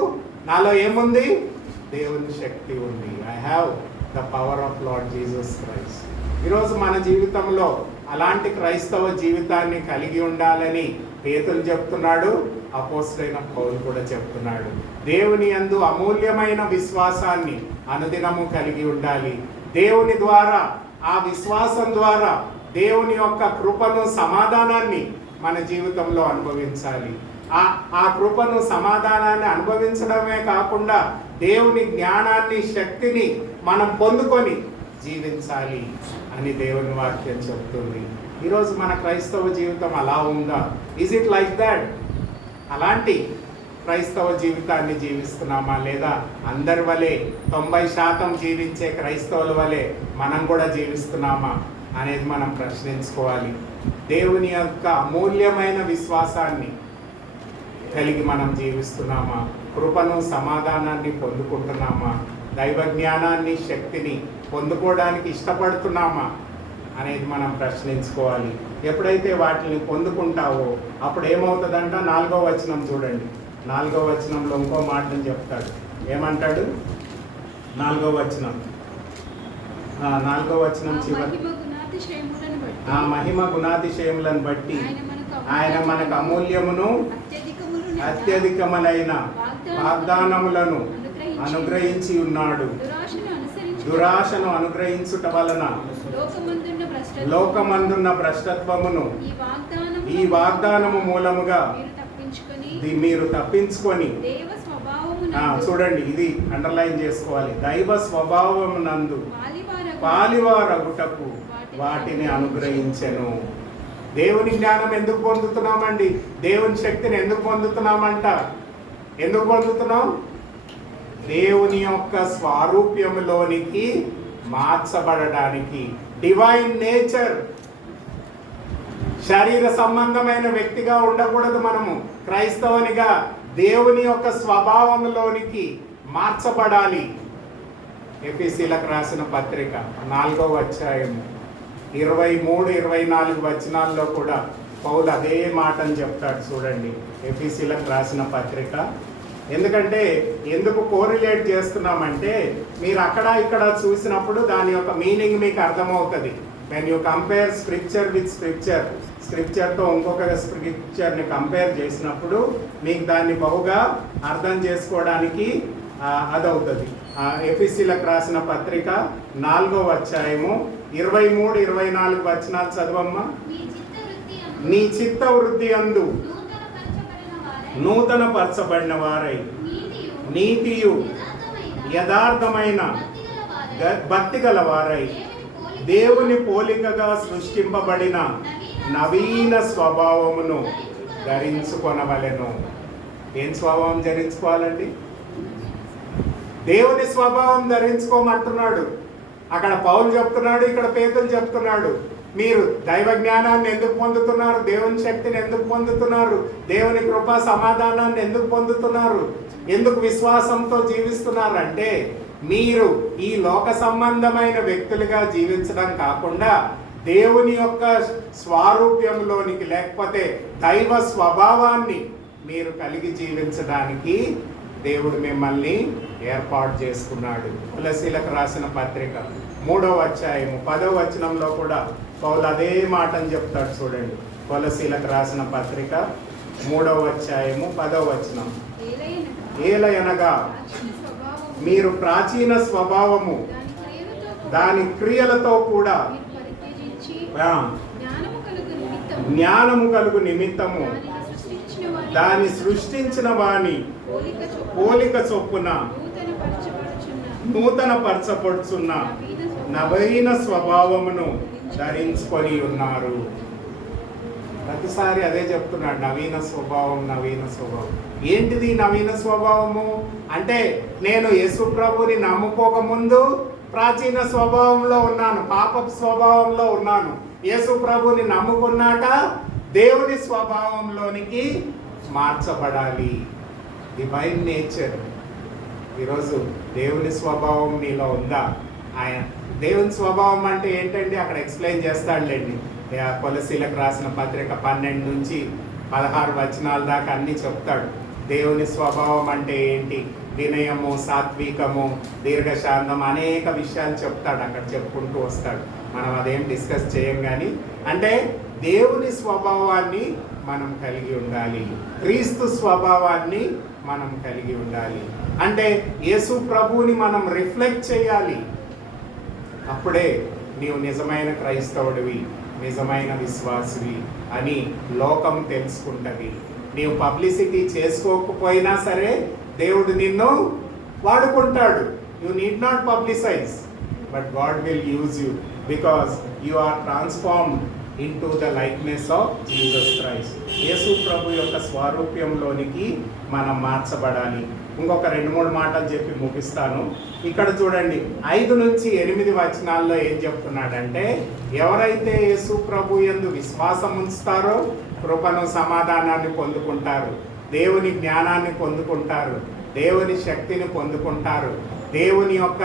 నాలో ఏముంది? దేవుని శక్తి ఉంది. I have the power of lord Jesus Christ. ఈరోజు మన జీవితంలో అలాంటి క్రైస్తవ జీవితాన్ని కలిగి ఉండాలని పేతురు చెప్తున్నాడు, అపోస్తలుడైన పౌలు కూడా చెప్తున్నాడు. దేవుని యందు అమూల్యమైన విశ్వాసాన్ని అనుదినము కలిగి ఉండాలి. దేవుని ద్వారా, ఆ విశ్వాసం ద్వారా దేవుని యొక్క కృపను, సమాధానాన్ని మన జీవితంలో అనుభవించాలి. ఆ కృపను, సమాధానాన్ని అనుభవించడమే కాకుండా దేవుని జ్ఞానాన్ని, శక్తిని మనం పొందుకొని జీవించాలి అని దేవుని వాక్యం చెప్తుంది. ఈరోజు మన క్రైస్తవ జీవితం అలా ఉందా? Is it like that? అలాంటి క్రైస్తవ జీవితాన్ని జీవిస్తున్నామా? లేదా అందరి వలె 90% జీవించే క్రైస్తవుల వలె మనం కూడా జీవిస్తున్నామా అనేది మనం ప్రశ్నించుకోవాలి. దేవుని యొక్క అమూల్యమైన విశ్వాసాన్ని కలిగి మనం జీవిస్తున్నామా? కృపను, సమాధానాన్ని పొందుకుంటున్నామా? దైవ జ్ఞానాన్ని, శక్తిని పొందుకోవడానికి ఇష్టపడుతున్నామా అనేది మనం ప్రశ్నించుకోవాలి. ఎప్పుడైతే వాటిని పొందుకుంటావో అప్పుడు ఏమవుతుందంట? 4వ వచనం చూడండి. 4వ వచనంలో ఇంకో మాటను చెప్తాడు. ఏమంటాడు? 4వ వచనం, 4వ వచనం చివరి, ఆ మహిమ గుణాతిశయములను బట్టి ఆయన మనకు అమూల్యమును అత్యధికములైన వాగ్దానములను అనుగ్రహించి ఉన్నాడు. దురాశను అనుగ్రహించుట వలన లోకమందున్న భ్రష్టత్వమును ఈ వాగ్దానము మూలముగా మీరు తప్పించుకొని, చూడండి, ఇది అండర్లైన్ చేసుకోవాలి, దైవ స్వభావమునందు పాలివారగుటకు వాటిని అనుగ్రహించెను. దేవుని జ్ఞానం ఎందుకు పొందుతున్నామండి? దేవుని శక్తిని ఎందుకు పొందుతున్నామంట? ఎందుకు పొందుతున్నాం? దేవుని యొక్క స్వారూప్యములోనికి మార్చబడడానికి. Divine nature. శరీర సంబంధమైన వ్యక్తిగా ఉండకూడదు మనము. క్రైస్తవునిగా దేవుని యొక్క స్వభావంలోనికి మార్చబడాలి. ఎఫెసీయులకు రాసిన పత్రిక 4వ అధ్యాయము 23-24 వచనాల్లో కూడా పౌలు అదే మాటని చెప్తాడు. చూడండి, ఎఫెసీయులకు రాసిన పత్రిక. ఎందుకంటే ఎందుకు కోరిలేట్ చేస్తున్నామంటే మీరు అక్కడ ఇక్కడ చూసినప్పుడు దాని యొక్క మీనింగ్ మీకు అర్థమవుతుంది. When you compare scripture with scripture, స్క్రిప్చర్తో ఇంకొక స్క్రిప్చర్ని కంపేర్ చేసినప్పుడు మీకు దాన్ని బహుగా అర్థం చేసుకోవడానికి అదవుతుంది. ఎఫెసీయులకు రాసిన పత్రిక 4వ అధ్యాయము 23-24 వచనాలు చదవమ్మా. నీ చిత్త వృద్ధి అందు నూతన పరచబడిన వారై నీతియు యథార్థమైన భక్తి గల వారై దేవుని పోలికగా సృష్టింపబడిన నవీన స్వభావమును ధరించుకొనవలెను. ఏం స్వభావం ధరించుకోవాలండి? దేవుని స్వభావం ధరించుకోమంటున్నాడు. అక్కడ పౌలు చెప్తున్నాడు, ఇక్కడ పేతురు చెప్తున్నాడు. మీరు దైవ జ్ఞానాన్ని ఎందుకు పొందుతున్నారు? దేవుని శక్తిని ఎందుకు పొందుతున్నారు? దేవుని కృప, సమాధానాన్ని ఎందుకు పొందుతున్నారు? ఎందుకు విశ్వాసంతో జీవిస్తున్నారు అంటే మీరు ఈ లోక సంబంధమైన వ్యక్తులుగా జీవించడం కాకుండా దేవుని యొక్క స్వారూప్యంలోనికి, లేకపోతే దైవ స్వభావాన్ని మీరు కలిగి జీవించడానికి దేవుడు మిమ్మల్ని ఏర్పాటు చేసుకున్నాడు. కొలసీలకు రాసిన పత్రిక 3వ అధ్యాయము 10వ వచనంలో కూడా పౌలు అదే మాటని చెప్తాడు. చూడండి, కొలసీలకు రాసిన పత్రిక 3వ అధ్యాయము 10వ వచనం. ఏలయనగా మీరు ప్రాచీన స్వభావము దాని క్రియలతో కూడా జ్ఞానము కలుగు నిమిత్తము దాన్ని సృష్టించిన వాని పోలిక చొప్పున నూతన పరచబడుచున్న నవీన స్వభావమును ధరించుకొని ఉన్నారు. ప్రతిసారి అదే చెప్తున్నాడు, నవీన స్వభావం, నవీన స్వభావం. ఏంటిది నవీన స్వభావము అంటే? నేను యేసు ప్రభుని నమ్ముకోక ముందు ప్రాచీన స్వభావంలో ఉన్నాను, పాప స్వభావంలో ఉన్నాను. యేసు ప్రభుని నమ్ముకున్నాక దేవుని స్వభావంలోనికి మార్చబడాలి. Divine nature. ఈరోజు దేవుని స్వభావం మీలో ఉందా? ఆయన దేవుని స్వభావం అంటే ఏంటండి? అక్కడ ఎక్స్ప్లెయిన్ చేస్తాడులేండి. కొలసీలకు రాసిన పత్రిక 12-16 వచనాల దాకా అన్నీ చెప్తాడు. దేవుని స్వభావం అంటే ఏంటి? వినయము, సాత్వికము, దీర్ఘశాంతం, అనేక విషయాలు చెప్తాడు. అక్కడ చెప్పుకుంటూ వస్తాడు. మనం అదేం డిస్కస్ చేయం. కానీ అంటే దేవుని స్వభావాన్ని మనం కలిగి ఉండాలి, క్రీస్తు స్వభావాన్ని మనం కలిగి ఉండాలి. అంటే యేసు ప్రభువుని మనం రిఫ్లెక్ట్ చేయాలి. అప్పుడే నీవు నిజమైన క్రైస్తవుడివి, నిజమైన విశ్వాసివి అని లోకం తెలుసుకుంటుంది. నీవు పబ్లిసిటీ చేసుకోకపోయినా సరే దేవుడు నిన్ను వాడుకుంటాడు. You need not publicize, but God will use you because you are transformed into the likeness of Jesus Christ. Yesu ప్రభు యొక్క స్వారూప్యంలోనికి మనం మార్చబడాలి. ఇంకొక 2-3 మాటలు చెప్పి ముగిస్తాను. ఇక్కడ చూడండి 5 నుంచి 8 వచనాల్లో ఏం చెప్తున్నాడంటే, ఎవరైతే యేసు ప్రభు యందు విశ్వాసం ఉంచుతారో కృపను సమాధానాన్ని పొందుకుంటారు, దేవుని జ్ఞానాన్ని పొందుకుంటారు, దేవుని శక్తిని పొందుకుంటారు, దేవుని యొక్క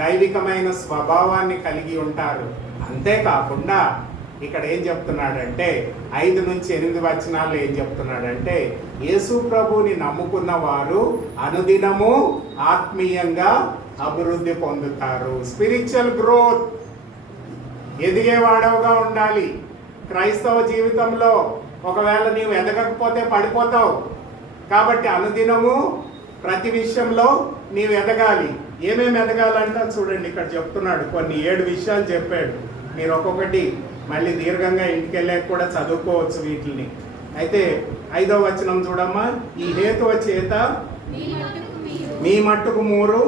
దైవికమైన స్వభావాన్ని కలిగి ఉంటారు. అంతేకాకుండా ఇక్కడ ఏం చెప్తున్నాడంటే 5 నుంచి 8 వచనాల్లో ఏం చెప్తున్నాడంటే, యేసు ప్రభువుని నమ్ముకున్న వారు అనుదినము ఆత్మీయంగా అభివృద్ధి పొందుతారు. స్పిరిచువల్ గ్రోత్, ఎదిగేవాడవుగా ఉండాలి. క్రైస్తవ జీవితంలో ఒకవేళ నీవు ఎదగకపోతే పడిపోతావు. కాబట్టి అనుదినము ప్రతి విషయంలో నీవు ఎదగాలి. ఏమేమి ఎదగాలంట చూడండి, ఇక్కడ చెప్తున్నాడు. కొన్ని 7 విషయాలు చెప్పాడు. మీరు ఒక్కొక్కటి మళ్ళీ దీర్ఘంగా ఇంటికి వెళ్ళాక కూడా చదువుకోవచ్చు వీటిని. అయితే 5వ వచనం చూడమ్మా. ఈ హేతువ చేత మీ మట్టుకు మూరు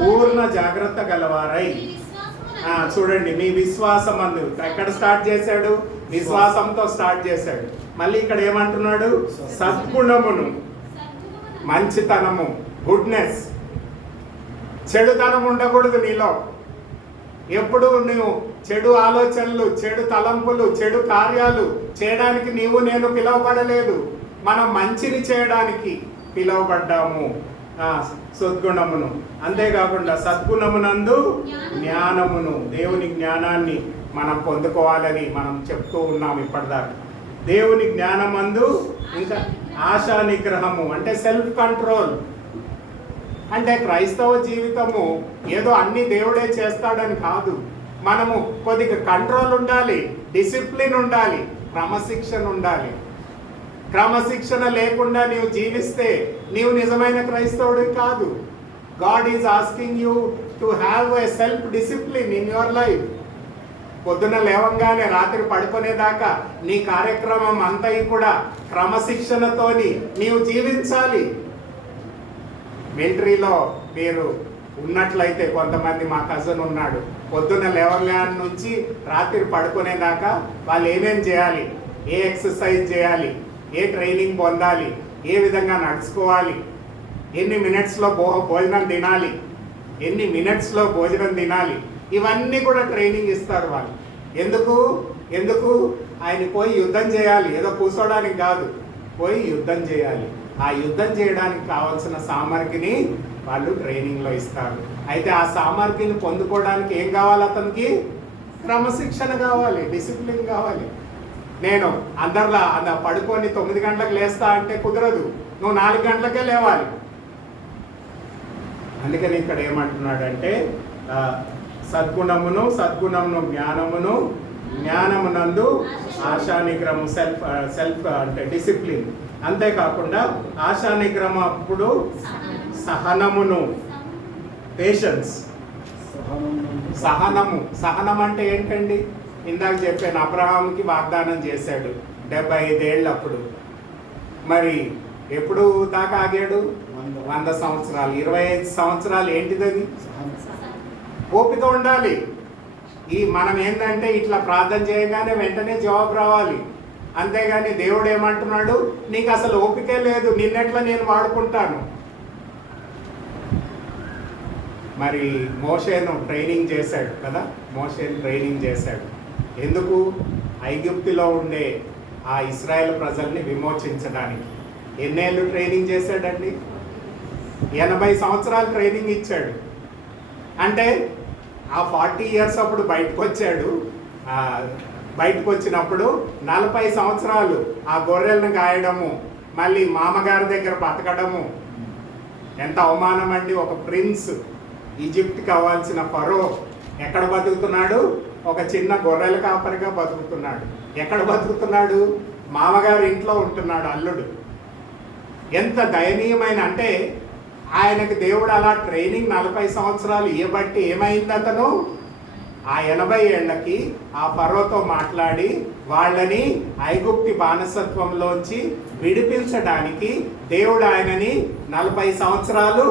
పూర్ణ జాగ్రత్త గలవారై. చూడండి, మీ విశ్వాసం అందు ఎక్కడ స్టార్ట్ చేశాడు? విశ్వాసంతో స్టార్ట్ చేశాడు. మళ్ళీ ఇక్కడ ఏమంటున్నాడు? సద్గుణమును, మంచితనము, గుడ్నెస్. చెడుతనం ఉండకూడదు నీలో. ఎప్పుడు నువ్వు చెడు ఆలోచనలు, చెడు తలంపులు, చెడు కార్యాలు చేయడానికి నీవు నేను పిలువబడలేదు. మనం మంచిని చేయడానికి పిలువబడ్డాము. సద్గుణమును, అంతేకాకుండా సద్గుణమునందు జ్ఞానమును, దేవుని జ్ఞానాన్ని మనం పొందుకోవాలని మనం చెప్తూ ఉన్నాం ఇప్పటిదాకా. దేవుని జ్ఞానమందు ఇంకా ఆశా నిగ్రహము, అంటే సెల్ఫ్ కంట్రోల్. అంటే క్రైస్తవ జీవితము ఏదో అన్ని దేవుడే చేస్తాడని కాదు. మనము కొద్దిగా కంట్రోల్ ఉండాలి, డిసిప్లిన్ ఉండాలి, క్రమశిక్షణ ఉండాలి. క్రమశిక్షణ లేకుండా నీవు జీవిస్తే నీవు నిజమైన క్రైస్తవుడు కాదు. God is asking you to have a self discipline in your life. పొద్దున లేవంగానే రాత్రి పడుకునేదాకా నీ కార్యక్రమం అంతా కూడా క్రమశిక్షణతోని నీవు జీవించాలి. మిలిటరీలో మీరు ఉన్నట్లయితే కొంతమంది, మా కజిన్ ఉన్నాడు, పొద్దున్న లేవగానే నుంచి రాత్రి పడుకునేదాకా వాళ్ళు ఏమేం చేయాలి, ఏ ఎక్సర్సైజ్ చేయాలి, ఏ ట్రైనింగ్ పొందాలి, ఏ విధంగా నడుచుకోవాలి, ఎన్ని మినిట్స్లో భోజనం తినాలి, ఎన్ని మినిట్స్లో భోజనం తినాలి, ఇవన్నీ కూడా ట్రైనింగ్ ఇస్తారు వాళ్ళు. ఎందుకు ఆయన పోయి యుద్ధం చేయాలి, ఏదో కూర్చోడానికి కాదు, పోయి యుద్ధం చేయాలి. ఆ యుద్ధం చేయడానికి కావాల్సిన సామగ్రిని వాళ్ళు ట్రైనింగ్లో ఇస్తారు. అయితే ఆ సామగ్రిని పొందుకోవడానికి ఏం కావాలి? అతనికి క్రమశిక్షణ కావాలి, డిసిప్లిన్ కావాలి. నేను అందరిలా పడుకొని 9 గంటలకు లేస్తా అంటే కుదరదు. నువ్వు 4 గంటలకే లేవాలి. అందుకని ఇక్కడ ఏమంటున్నాడంటే సద్గుణమును జ్ఞానమును, జ్ఞానమునందు ఆశా నిగ్రహము, సెల్ఫ్ అంటే డిసిప్లిన్. అంతేకాకుండా ఆశా నిగ్రహం అప్పుడు సహనమును, పేషెన్స్. సహనం అంటే ఏంటండి? ఇందాక చెప్పాను, అబ్రహాంకి వాగ్దానం చేశాడు 75 ఏళ్ళు అప్పుడు. మరి ఎప్పుడు దాకా ఆగాడు? 100 సంవత్సరాలు. 25 సంవత్సరాలు ఏంటిది? అది ఓపిక ఉండాలి. మనం ఏంటంటే ఇట్లా ప్రార్థన చేయగానే వెంటనే జవాబు రావాలి. అంతేగాని దేవుడు ఏమంటున్నాడు? నీకు అసలు ఓపికే లేదు, నిన్నెట్లా నేను వాడుకుంటాను. మరి మోషేను ట్రైనింగ్ చేశాడు కదా, మోషేను ట్రైనింగ్ చేశాడు. ఎందుకు? ఐగుప్తులో ఉండే ఆ ఇశ్రాయేల్ ప్రజల్ని విమోచించడానికి. ఎన్నేళ్ళు ట్రైనింగ్ చేశాడండి? 80 సంవత్సరాలు ట్రైనింగ్ ఇచ్చాడు. అంటే ఆ 40 ఇయర్స్ అప్పుడు బయటకు వచ్చాడు. బయటకు వచ్చినప్పుడు 40 సంవత్సరాలు ఆ గొర్రెలను గాయడము, మళ్ళీ మామగారి దగ్గర బతకడము. ఎంత అవమానం అండి! ఒక ప్రిన్స్, ఈజిప్ట్కి అవ్వాల్సిన ఫరో ఎక్కడ బతుకుతున్నాడు? ఒక చిన్న గొర్రెల కాపరిగా బతుకుతున్నాడు. ఎక్కడ బతుకుతున్నాడు? మామగారి ఇంట్లో ఉంటున్నాడు అల్లుడు. ఎంత దయనీయమైన అంటే ఆయనకి దేవుడు అలా ట్రైనింగ్ 40 సంవత్సరాలు ఇవ్వబట్టి ఏమైంది? అతను ఆ 80 ఏళ్లకి ఆ ఫరోతో మాట్లాడి వాళ్ళని ఐగుప్తి బానిసత్వంలోంచి విడిపించడానికి దేవుడు ఆయనని 40 సంవత్సరాలు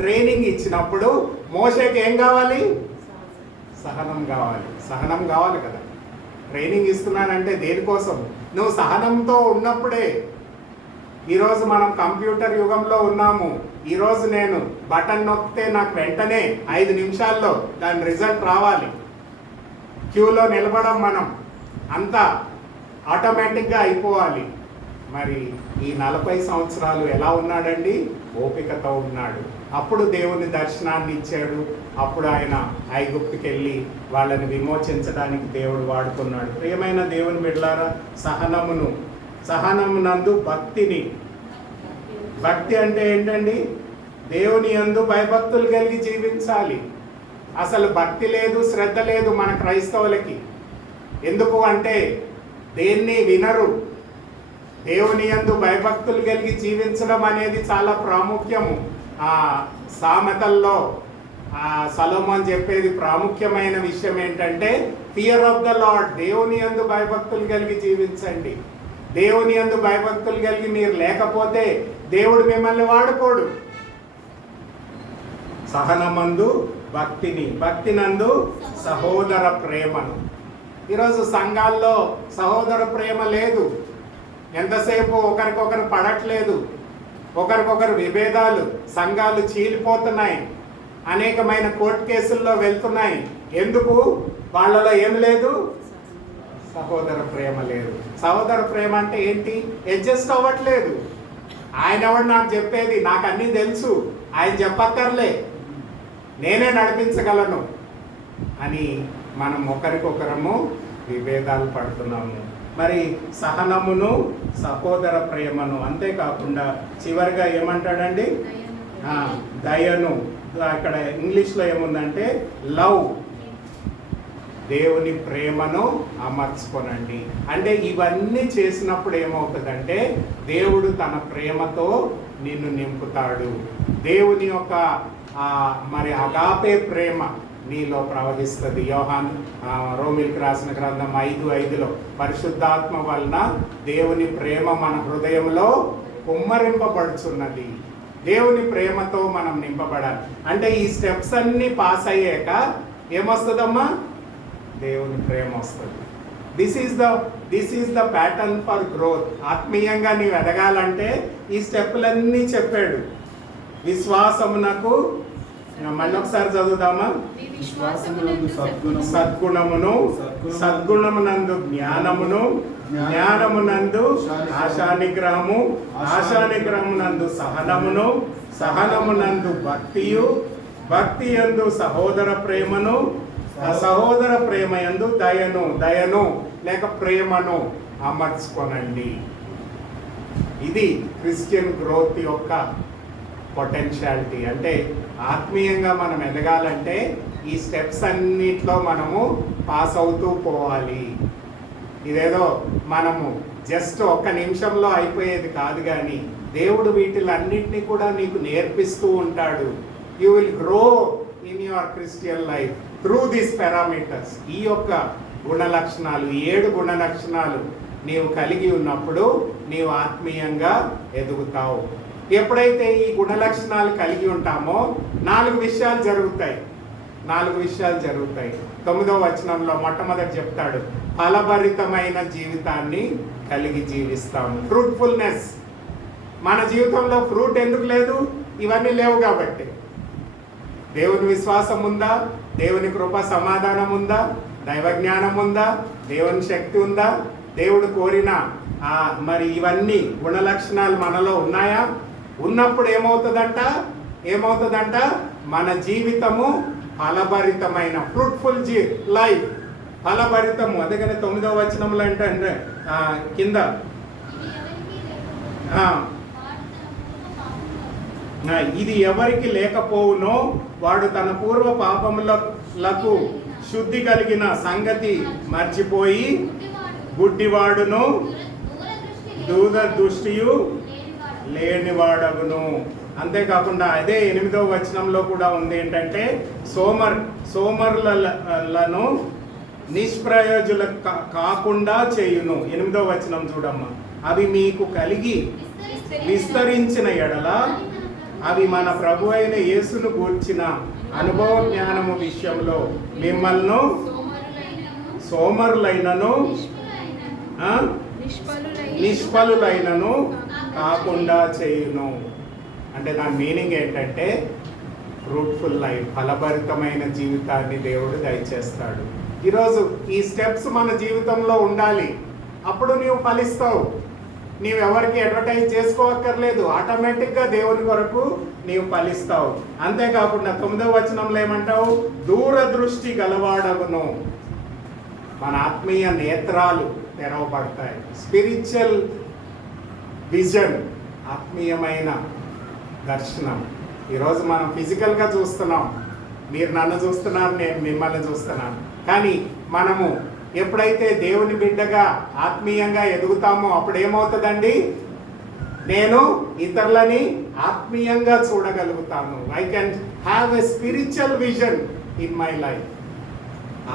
ట్రైనింగ్ ఇచ్చినప్పుడు మోషేకి ఏం కావాలి? సహనం కావాలి. సహనం కావాలి కదా. ట్రైనింగ్ ఇస్తున్నానంటే దేనికోసం? నువ్వు సహనంతో ఉన్నప్పుడే. ఈరోజు మనం కంప్యూటర్ యుగంలో ఉన్నాము. ఈరోజు నేను బటన్ నొక్కితే నాకు వెంటనే 5 నిమిషాల్లో దాని రిజల్ట్ రావాలి. క్యూలో నిలబడం మనం అంతా ఆటోమేటిక్గా అయిపోవాలి. మరి ఈ 40 సంవత్సరాలు ఎలా ఉన్నాడండి? ఓపికతో ఉన్నాడు. అప్పుడు దేవుని దర్శనాన్ని ఇచ్చాడు. అప్పుడు ఆయన ఐగుప్తుకి వెళ్ళి వాళ్ళని విమోచించడానికి దేవుడు వాడుకున్నాడు. ప్రియమైన దేవుని బిడ్డలారా, సహనమునందు భక్తిని. భక్తి అంటే ఏంటండి? దేవుని యందు భయభక్తులు కలిగి జీవించాలి. అసలు భక్తి లేదు, శ్రద్ధ లేదు మన క్రైస్తవులకి. ఎందుకు అంటే దేన్ని వినరు. దేవుని యందు భయభక్తులు కలిగి జీవించడం అనేది చాలా ప్రాముఖ్యము. సామెతల్లో సొలొమోన్ చెప్పేది ప్రాముఖ్యమైన విషయం ఏంటంటే ఫియర్ ఆఫ్ ద లార్డ్. దేవుని యందు భయభక్తులు కలిగి జీవించండి. దేవుని యందు భయభక్తులు కలిగి మీరు లేకపోతే దేవుడు మిమ్మల్ని వాడుకోడు. సహనమందు భక్తిని, భక్తినందు సహోదర ప్రేమను. ఈరోజు సంఘాల్లో సహోదర ప్రేమ లేదు. ఎంతసేపు ఒకరికొకరు పడట్లేదు, ఒకరికొకరు విభేదాలు, సంఘాలు చీలిపోతున్నాయి, అనేకమైన కోర్టు కేసుల్లో వెళ్తున్నాయి. ఎందుకు? వాళ్ళలో ఏం లేదు? సహోదర ప్రేమ లేదు. సహోదర ప్రేమ అంటే ఏంటి? అడ్జస్ట్ అవ్వట్లేదు. ఆయన ఎవడు నాకు చెప్పేది? నాకు అన్నీ తెలుసు, ఆయన చెప్పక్కర్లే, నేనే నడిపించగలను అని మనం ఒకరికొకరము విభేదాలు పడుతున్నాము. మరి సహనమును సహోదర ప్రేమను, అంతేకాకుండా చివరిగా ఏమంటాడండి? దయను. అక్కడ ఇంగ్లీష్లో ఏముందంటే లవ్. దేవుని ప్రేమను అమర్చుకోనండి. అంటే ఇవన్నీ చేసినప్పుడు ఏమవుతుందంటే దేవుడు తన ప్రేమతో నిన్ను నింపుతాడు. దేవుని యొక్క మరి అగాపే ప్రేమ నీలో ప్రవహిస్తుంది. యోహాన్ రోమిల్కి రాసిన గ్రంథం 5:5లో పరిశుద్ధాత్మ వలన దేవుని ప్రేమ మన హృదయంలో కుమ్మరింపబడుచున్నది. దేవుని ప్రేమతో మనం నింపబడాలి. అంటే ఈ స్టెప్స్ అన్నీ పాస్ అయ్యాక ఏమొస్తుందమ్మా? దేవుని ప్రేమ వస్తుంది. This is the pattern for growth. ఆత్మీయంగా నీవు ఎదగాలంటే ఈ స్టెప్పులన్నీ చెప్పాడు. విశ్వాసమునకు, మళ్ళీ ఒకసారి చదువుదామా? సద్గుణమును, సద్గుణమునందు జ్ఞానమును, జ్ఞానమునందు ఆశానిగ్రహము, ఆశానిగ్రహమునందు సహనమును, సహనమునందు భక్తియు, భక్తి యందు సహోదర ప్రేమను, సహోదర ప్రేమ యందు దయను లేక ప్రేమను అమర్చుకోనండి. ఇది క్రిస్టియన్ గ్రోత్ యొక్క పొటెన్షియాలిటీ. అంటే ఆత్మీయంగా మనం ఎదగాలంటే ఈ స్టెప్స్ అన్నిట్లో మనము పాస్ అవుతూ పోవాలి. ఇదేదో మనము జస్ట్ 1 నిమిషంలో అయిపోయేది కాదు, కానీ దేవుడు వీటిలన్నింటినీ కూడా నీకు నేర్పిస్తూ ఉంటాడు. You will grow in your Christian life through these parameters. ఈ యొక్క గుణలక్షణాలు, 7 గుణలక్షణాలు నీవు కలిగి ఉన్నప్పుడు నీవు ఆత్మీయంగా ఎదుగుతావు. ఎప్పుడైతే ఈ గుణలక్షణాలు కలిగి ఉంటామో 4 విషయాలు జరుగుతాయి. 4 విషయాలు జరుగుతాయి. 9వ వచనంలో మొట్టమొదటి చెప్తాడు, ఫలభరితమైన జీవితాన్ని కలిగి జీవిస్తాము. ఫ్రూట్ఫుల్నెస్. మన జీవితంలో ఫ్రూట్ ఎందుకు లేదు? ఇవన్నీ లేవు కాబట్టి. దేవుని విశ్వాసం ఉందా? దేవుని కృప సమాధానం ఉందా? దైవ జ్ఞానం ఉందా? దేవుని శక్తి ఉందా? దేవుడు కోరిన మరి ఇవన్నీ గుణలక్షణాలు మనలో ఉన్నాయా? ఉన్నప్పుడు ఏమవుతుందంట? మన జీవితము ఫలభరితమైన ఫ్రూట్ఫుల్ లైఫ్. ఫలభరితము. అందుకని 9వ వచనంలో ఏంటంటే కింద ఇది ఎవరికి లేకపోవునో వాడు తన పూర్వ పాపములకు శుద్ధి కలిగిన సంగతి మర్చిపోయి గుడ్డివాడును దూర దృష్టియు లేనివాడగును. అంతేకాకుండా అదే 8వ వచనంలో కూడా ఉంది ఏంటంటే సోమరులను నిష్ప్రయోజుల కాకుండా చేయును. 8వ వచనం చూడమ్మా. అవి మీకు కలిగి విస్తరించిన ఎడల అవి మన ప్రభు అయిన యేసును గూర్చిన అనుభవ జ్ఞానము విషయంలో మిమ్మల్ని సోమరులైనను నిష్ఫలులైనను కాకుండా చేయును. అంటే దాని మీనింగ్ ఏంటంటే ఫ్రూట్ఫుల్ లైఫ్, ఫలభరితమైన జీవితాన్ని దేవుడు దయచేస్తాడు. ఈరోజు ఈ స్టెప్స్ మన జీవితంలో ఉండాలి. అప్పుడు నీవు ఫలిస్తావు. నీవు ఎవరికి అడ్వర్టైజ్ చేసుకోవక్కర్లేదు. ఆటోమేటిక్గా దేవుని కొరకు నీవు ఫలిస్తావు. అంతేకాకుండా 9వ వచనంలో ఏమంటావు? దూరదృష్టి గలవాడగును. మన ఆత్మీయ నేత్రాలు తెరవబడతాయి. స్పిరిచువల్ విజన్, ఆత్మీయమైన దర్శనం. ఈరోజు మనం ఫిజికల్గా చూస్తున్నాం. మీరు నన్ను చూస్తున్నారు, నేను మిమ్మల్ని చూస్తున్నాను. కానీ మనము ఎప్పుడైతే దేవుని బిడ్డగా ఆత్మీయంగా ఎదుగుతామో అప్పుడు ఏమవుతుందండి? నేను ఇతరులని ఆత్మీయంగా చూడగలుగుతాను. I can have a spiritual vision in my life.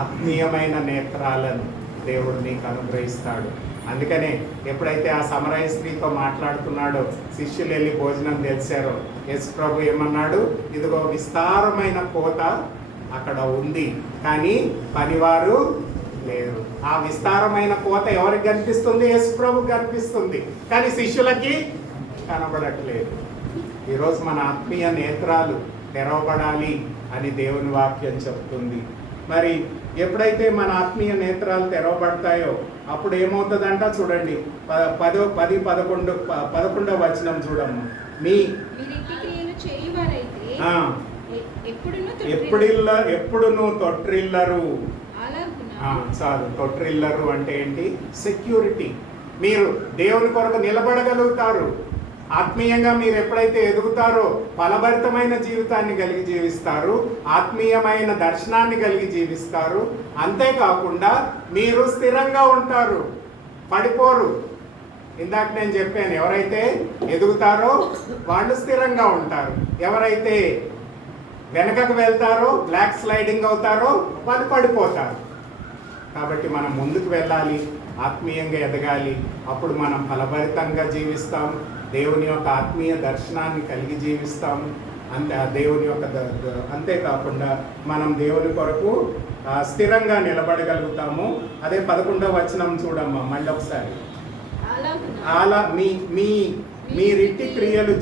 ఆత్మీయమైన నేత్రాలను దేవుడు నీకు అనుగ్రహిస్తాడు. అందుకనే ఎప్పుడైతే ఆ సమరయ స్త్రీతో మాట్లాడుతున్నాడో, శిష్యులు వెళ్ళి భోజనం తెలిసారో, యేసు ప్రభు ఏమన్నాడు? ఇదిగో విస్తారమైన కోత అక్కడ ఉంది, కానీ పనివారు లేరు. ఆ విస్తారమైన కోత ఎవరికి కనిపిస్తుంది? యేసు ప్రభుకి కనిపిస్తుంది, కానీ శిష్యులకి కనబడట్లేదు. ఈరోజు మన ఆత్మీయ నేత్రాలు తెరవబడాలి అని దేవుని వాక్యం చెప్తుంది. మరి ఎప్పుడైతే మన ఆత్మీయ నేత్రాలు తెరవబడతాయో అప్పుడు ఏమవుతుందంట? చూడండి, 11వ వచనం చూడమ్మా. ఎప్పుడును తొట్రిల్లరు. చాలు, తొట్రిల్లరు అంటే ఏంటి? సెక్యూరిటీ. మీరు దేవుని కొరకు నిలబడగలుగుతారు. ఆత్మీయంగా మీరు ఎప్పుడైతే ఎదుగుతారో ఫలభరితమైన జీవితాన్ని కలిగి జీవిస్తారు, ఆత్మీయమైన దర్శనాన్ని కలిగి జీవిస్తారు. అంతేకాకుండా మీరు స్థిరంగా ఉంటారు, పడిపోరు. ఇందాక నేను చెప్పాను, ఎవరైతే ఎదుగుతారో వాళ్ళు స్థిరంగా ఉంటారు. ఎవరైతే వెనకకు వెళ్తారో, బ్లాక్ స్లైడింగ్ అవుతారో వాళ్ళు పడిపోతారు. కాబట్టి మనం ముందుకు వెళ్ళాలి, ఆత్మీయంగా ఎదగాలి. అప్పుడు మనం ఫలభరితంగా జీవిస్తాం, దేవుని యొక్క ఆత్మీయ దర్శనాన్ని కలిగి జీవిస్తాము. దేవుని యొక్క అంతేకాకుండా మనం దేవుని కొరకు స్థిరంగా నిలబడగలుగుతాము. అదే 11వ వచనం చూడమ్మా మళ్ళీ ఒకసారి. అలా మీ రిట్టి క్రియలు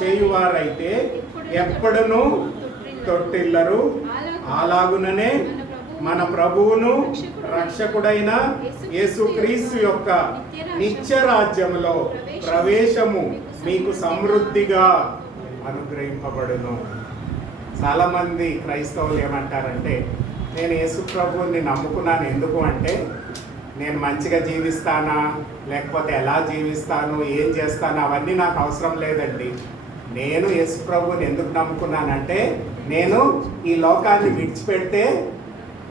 చేయువారైతే ఎప్పుడునూ తొట్టిల్లరు. అలాగుననే మన ప్రభువును రక్షకుడైన యేసుక్రీస్తు యొక్క నిత్య రాజ్యములో ప్రవేశము మీకు సమృద్ధిగా అనుగ్రహింపబడును. చాలామంది క్రైస్తవులు ఏమంటారంటే, నేను యేసు ప్రభువుని నమ్ముకున్నాను, ఎందుకు అంటే నేను మంచిగా జీవిస్తానా, లేకపోతే ఎలా జీవిస్తాను, ఏం చేస్తాను, అవన్నీ నాకు అవసరం లేదండి. నేను యేసు ప్రభువుని ఎందుకు నమ్ముకున్నానంటే, నేను ఈ లోకాన్ని విడిచిపెడితే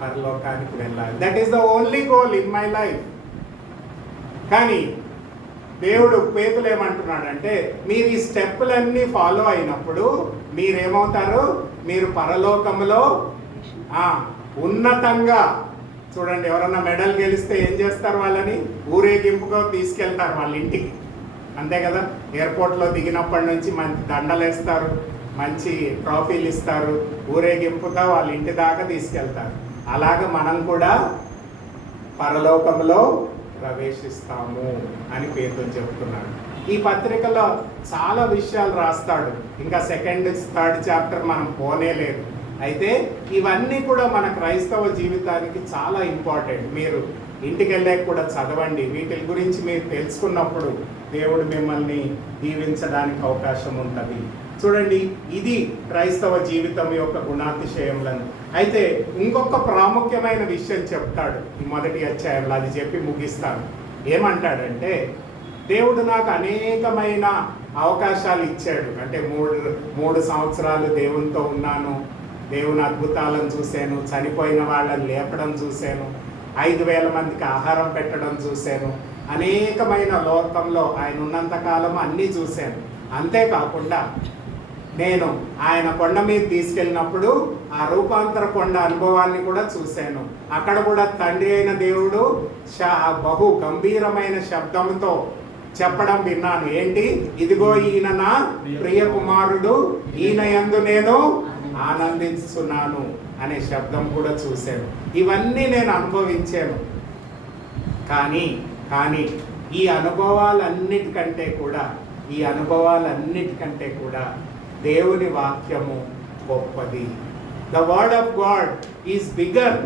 పరలోకానికి వెళ్ళాలి. That is the only goal in my life. కానీ దేవుడు పేతులు ఏమంటున్నాడంటే, మీరు ఈ స్టెప్పులన్నీ ఫాలో అయినప్పుడు మీరేమవుతారు? మీరు పరలోకంలో ఉన్నతంగా. చూడండి, ఎవరన్నా మెడల్ గెలిస్తే ఏం చేస్తారు? వాళ్ళని ఊరేగింపుగా తీసుకెళ్తారు వాళ్ళ ఇంటికి, అంతే కదా. ఎయిర్పోర్ట్లో దిగినప్పటి నుంచి మంచి దండలు వేస్తారు, మంచి ట్రోఫీలు ఇస్తారు, ఊరేగింపుగా వాళ్ళ ఇంటి దాకా తీసుకెళ్తారు. అలాగ మనం కూడా పరలోకంలో ప్రవేశిస్తాము అని పేతులు చెప్తున్నాడు. ఈ పత్రికలో చాలా విషయాలు రాస్తాడు. ఇంకా 2nd, 3rd చాప్టర్ మనం పోనేలేదు. అయితే ఇవన్నీ కూడా మన క్రైస్తవ జీవితానికి చాలా ఇంపార్టెంట్. మీరు ఇంటికి వెళ్ళాక కూడా చదవండి. వీటి గురించి మీరు తెలుసుకున్నప్పుడు దేవుడు మిమ్మల్ని దీవించడానికి అవకాశం ఉంటుంది. చూడండి, ఇది క్రైస్తవ జీవితం యొక్క గుణాతిశయములను. అయితే ఇంకొక ప్రాముఖ్యమైన విషయం చెప్తాడు ఈ మొదటి అధ్యాయంలో, అది చెప్పి ముగిస్తాను. ఏమంటాడంటే, దేవుడు నాకు అనేకమైన అవకాశాలు ఇచ్చాడు. అంటే 3 సంవత్సరాలు దేవునితో ఉన్నాను, దేవుని అద్భుతాలను చూశాను, చనిపోయిన వాళ్ళని లేపడం చూశాను, 5,000 మందికి ఆహారం పెట్టడం చూశాను. అనేకమైన లోకంలో ఆయన ఉన్నంతకాలం అన్నీ చూశాను. అంతేకాకుండా నేను ఆయన కొండ మీద తీసుకెళ్ళినప్పుడు ఆ రూపాంతర కొండ అనుభవాన్ని కూడా చూశాను. అక్కడ కూడా తండ్రి అయిన దేవుడు బహు గంభీరమైన శబ్దంతో చెప్పడం విన్నాను. ఏంటి? ఇదిగో ఈయన నా ప్రియ కుమారుడు, ఈయన యందు నేను ఆనందిస్తున్నాను అనే శబ్దం కూడా చూశాను. ఇవన్నీ నేను అనుభవించాను. కానీ ఈ అనుభవాలన్నిటికంటే కూడా దేవుని వాక్యము గొప్పది. The word of God is bigger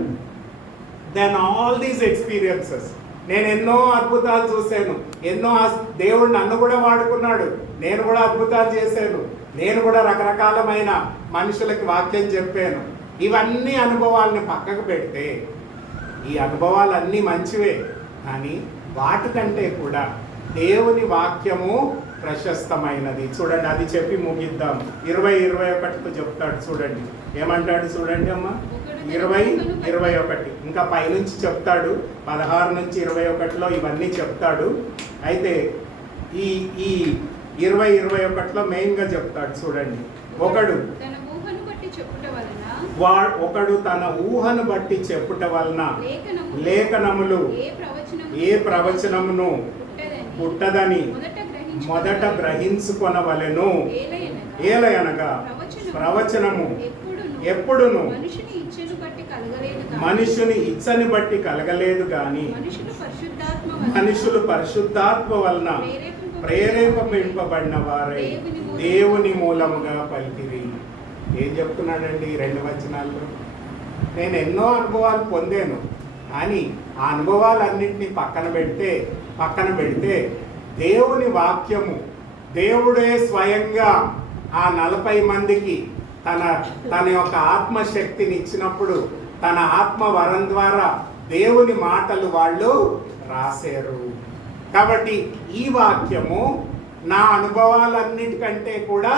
than all these experiences. నేను ఎన్నో అద్భుతాలు చూశాను, దేవుడు నన్ను కూడా వాడుకున్నాడు. నేను కూడా అద్భుతాలు చేశాను, నేను కూడా రకరకాలమైన మనుషులకి వాక్యం చెప్పాను. ఇవన్నీ అనుభవాలను పక్కకు పెడితే ఈ అనుభవాలన్నీ మంచివే, కానీ వాటికంటే కూడా దేవుని వాక్యము ప్రశస్తమైనది. చూడండి, అది చెప్పి ముగిద్దాం. 20-21 చెప్తాడు. చూడండి ఏమంటాడు, చూడండి అమ్మా. 20-21 ఇంకా పైనుంచి చెప్తాడు. 16 నుంచి 21లో ఇవన్నీ చెప్తాడు. అయితే ఈ 20-21లో మెయిన్గా చెప్తాడు. చూడండి, ఒకడు తన ఊహను బట్టి చెప్పుట వలన లేఖనములు ఏ ప్రవచనమును పుట్టదని మొదట గ్రహించుకొనవలెను. ఏలయనగా ప్రవచనము ఎప్పుడును మనుషుని ఇచ్చని బట్టి కలగలేదు గాని మనుషులు పరిశుద్ధాత్మ వలన ప్రేరేపింపబడిన వారై దేవుని మూలముగా పలికిరి. ఏం చెప్తున్నాడండి 2 వచనాల్లో? నేను ఎన్నో అనుభవాలు పొందాను, కానీ ఆ అనుభవాలన్నింటినీ పక్కన పెడితే దేవుని వాక్యము, దేవుడే స్వయంగా ఆ 40 మందికి తన యొక్క ఆత్మశక్తిని ఇచ్చినప్పుడు తన ఆత్మ వరం ద్వారా దేవుని మాటలు వాళ్ళు రాశారు. కాబట్టి ఈ వాక్యము నా అనుభవాలన్నిటికంటే కూడా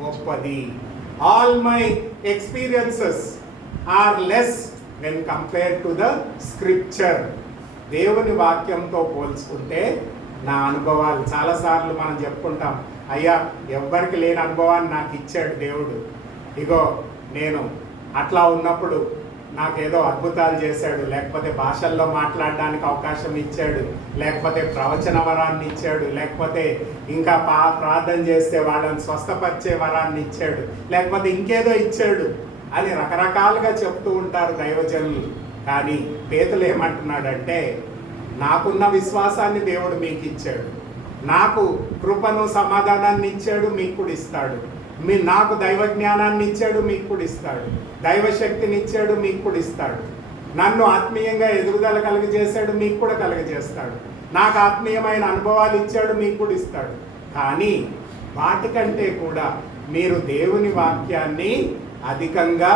గొప్పది. All my experiences are less when compare to the scripture. దేవుని వాక్యంతో పోల్చుకుంటే నా అనుభవాలు, చాలాసార్లు మనం చెప్పుకుంటాం, అయ్యా ఎవ్వరికి లేని అనుభవాన్ని నాకు ఇచ్చాడు దేవుడు. ఇగో నేను అట్లా ఉన్నప్పుడు నాకేదో అద్భుతాలు చేశాడు, లేకపోతే భాషల్లో మాట్లాడడానికి అవకాశం ఇచ్చాడు, లేకపోతే ప్రవచన వరాన్ని ఇచ్చాడు, లేకపోతే ఇంకా ప్రార్థన చేస్తే వాళ్ళని స్వస్థపరిచే వరాన్ని ఇచ్చాడు, లేకపోతే ఇంకేదో ఇచ్చాడు అని రకరకాలుగా చెప్తూ ఉంటారు దైవజనులు. కానీ పేతులు ఏమంటున్నాడంటే, నాకున్న విశ్వాసాన్ని దేవుడు మీకు ఇచ్చాడు, నాకు కృపను సమాధానాన్ని ఇచ్చాడు, మీకు కూడా ఇస్తాడు. నాకు దైవ జ్ఞానాన్ని ఇచ్చాడు, మీకు కూడా ఇస్తాడు. దైవశక్తిని ఇచ్చాడు, మీకు కూడా ఇస్తాడు. నన్ను ఆత్మీయంగా ఎదుగుదల కలుగజేశాడు, మీకు కూడా కలుగజేస్తాడు. నాకు ఆత్మీయమైన అనుభవాలు ఇచ్చాడు, మీకు కూడా ఇస్తాడు. కానీ వాటికంటే కూడా మీరు దేవుని వాక్యాన్ని అధికంగా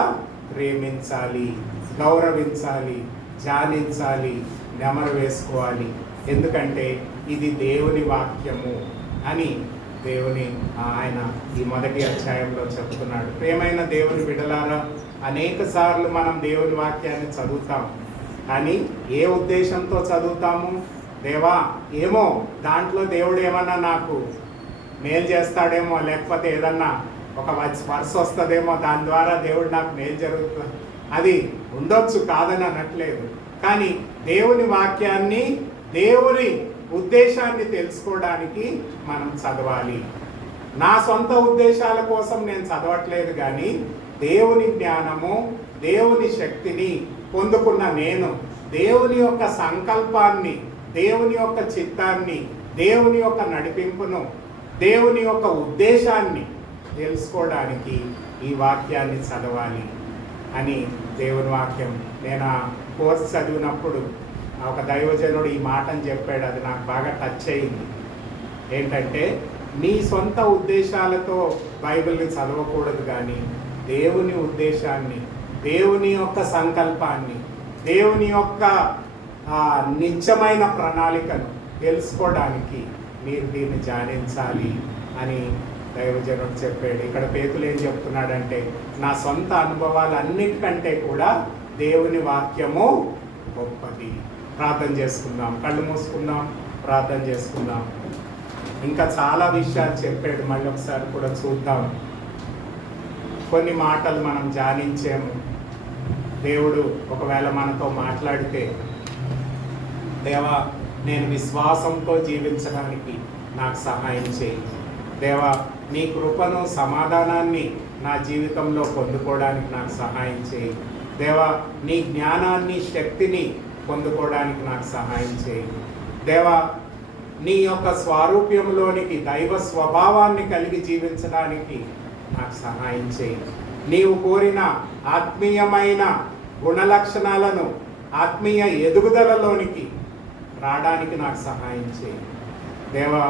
ప్రేమించాలి, గౌరవించాలి, ధ్యానించాలి, నెమరు వేసుకోవాలి. ఎందుకంటే ఇది దేవుని వాక్యము అని ఆయన ఈ మొదటి అధ్యాయంలో చెప్తున్నాడు. ప్రియమైన దేవుని బిడ్డలారా, అనేక సార్లు మనం దేవుని వాక్యాన్ని చదువుతాం, కానీ ఏ ఉద్దేశంతో చదువుతాము? దేవా ఏమో దాంట్లో దేవుడు ఏమన్నా నాకు మేలు చేస్తాడేమో, లేకపోతే ఏదన్నా ఒక వరుస వస్తుందేమో, దాని ద్వారా దేవుడు నాకు మేలు జరుగుతుంది, అది ఉండొచ్చు, కాదని అనట్లేదు. కానీ దేవుని వాక్యాన్ని, దేవుని ఉద్దేశాన్ని తెలుసుకోవడానికి మనం చదవాలి. నా సొంత ఉద్దేశాల కోసం నేను చదవట్లేదు, కానీ దేవుని జ్ఞానము, దేవుని శక్తిని పొందుకున్న నేను దేవుని యొక్క సంకల్పాన్ని, దేవుని యొక్క చిత్తాన్ని, దేవుని యొక్క నడిపింపును, దేవుని యొక్క ఉద్దేశాన్ని తెలుసుకోవడానికి ఈ వాక్యాన్ని చదవాలి అని దేవుని వాక్యం. నేను ఆ కోర్స్ చదివినప్పుడు ఒక దైవజనుడు ఈ మాటను చెప్పాడు, అది నాకు బాగా టచ్ అయింది. ఏంటంటే, నీ సొంత ఉద్దేశాలతో బైబిల్ని చదవకూడదు, కానీ దేవుని ఉద్దేశాన్ని, దేవుని యొక్క సంకల్పాన్ని, దేవుని యొక్క నిత్యమైన ప్రణాళికను తెలుసుకోవడానికి మీరు దీన్ని ధ్యానించాలి అని దైవజనుడు చెప్పాడు. ఇక్కడ పేతులు ఏం చెప్తున్నాడంటే, నా సొంత అనుభవాలన్నిటికంటే కూడా దేవుని వాక్యము గొప్పది. ప్రార్థన చేసుకుందాం, కళ్ళు మూసుకుందాం, ప్రార్థన చేసుకుందాం. ఇంకా చాలా విషయాలు చెప్పాడు, మళ్ళీ ఒకసారి కూడా చూద్దాం. కొన్ని మాటలు మనం ధ్యానించాము. దేవుడు ఒకవేళ మనతో మాట్లాడితే, దేవా నేను విశ్వాసంతో జీవించడానికి నాకు సహాయం చేయి. దేవా నీ కృపను సమాధానాన్ని నా జీవితంలో పొందుకోవడానికి నాకు సహాయం చేయి. దేవా నీ జ్ఞానాన్ని శక్తిని పొందుకోవడానికి నాకు సహాయం చేయి. దేవా నీ యొక్క స్వారూప్యంలోనికి దైవ స్వభావాన్ని కలిగి జీవించడానికి నాకు సహాయం చేయి. నీవు కోరిన ఆత్మీయమైన గుణలక్షణాలను ఆత్మీయ ఎదుగుదలలోనికి రావడానికి నాకు సహాయం చేయి. దేవా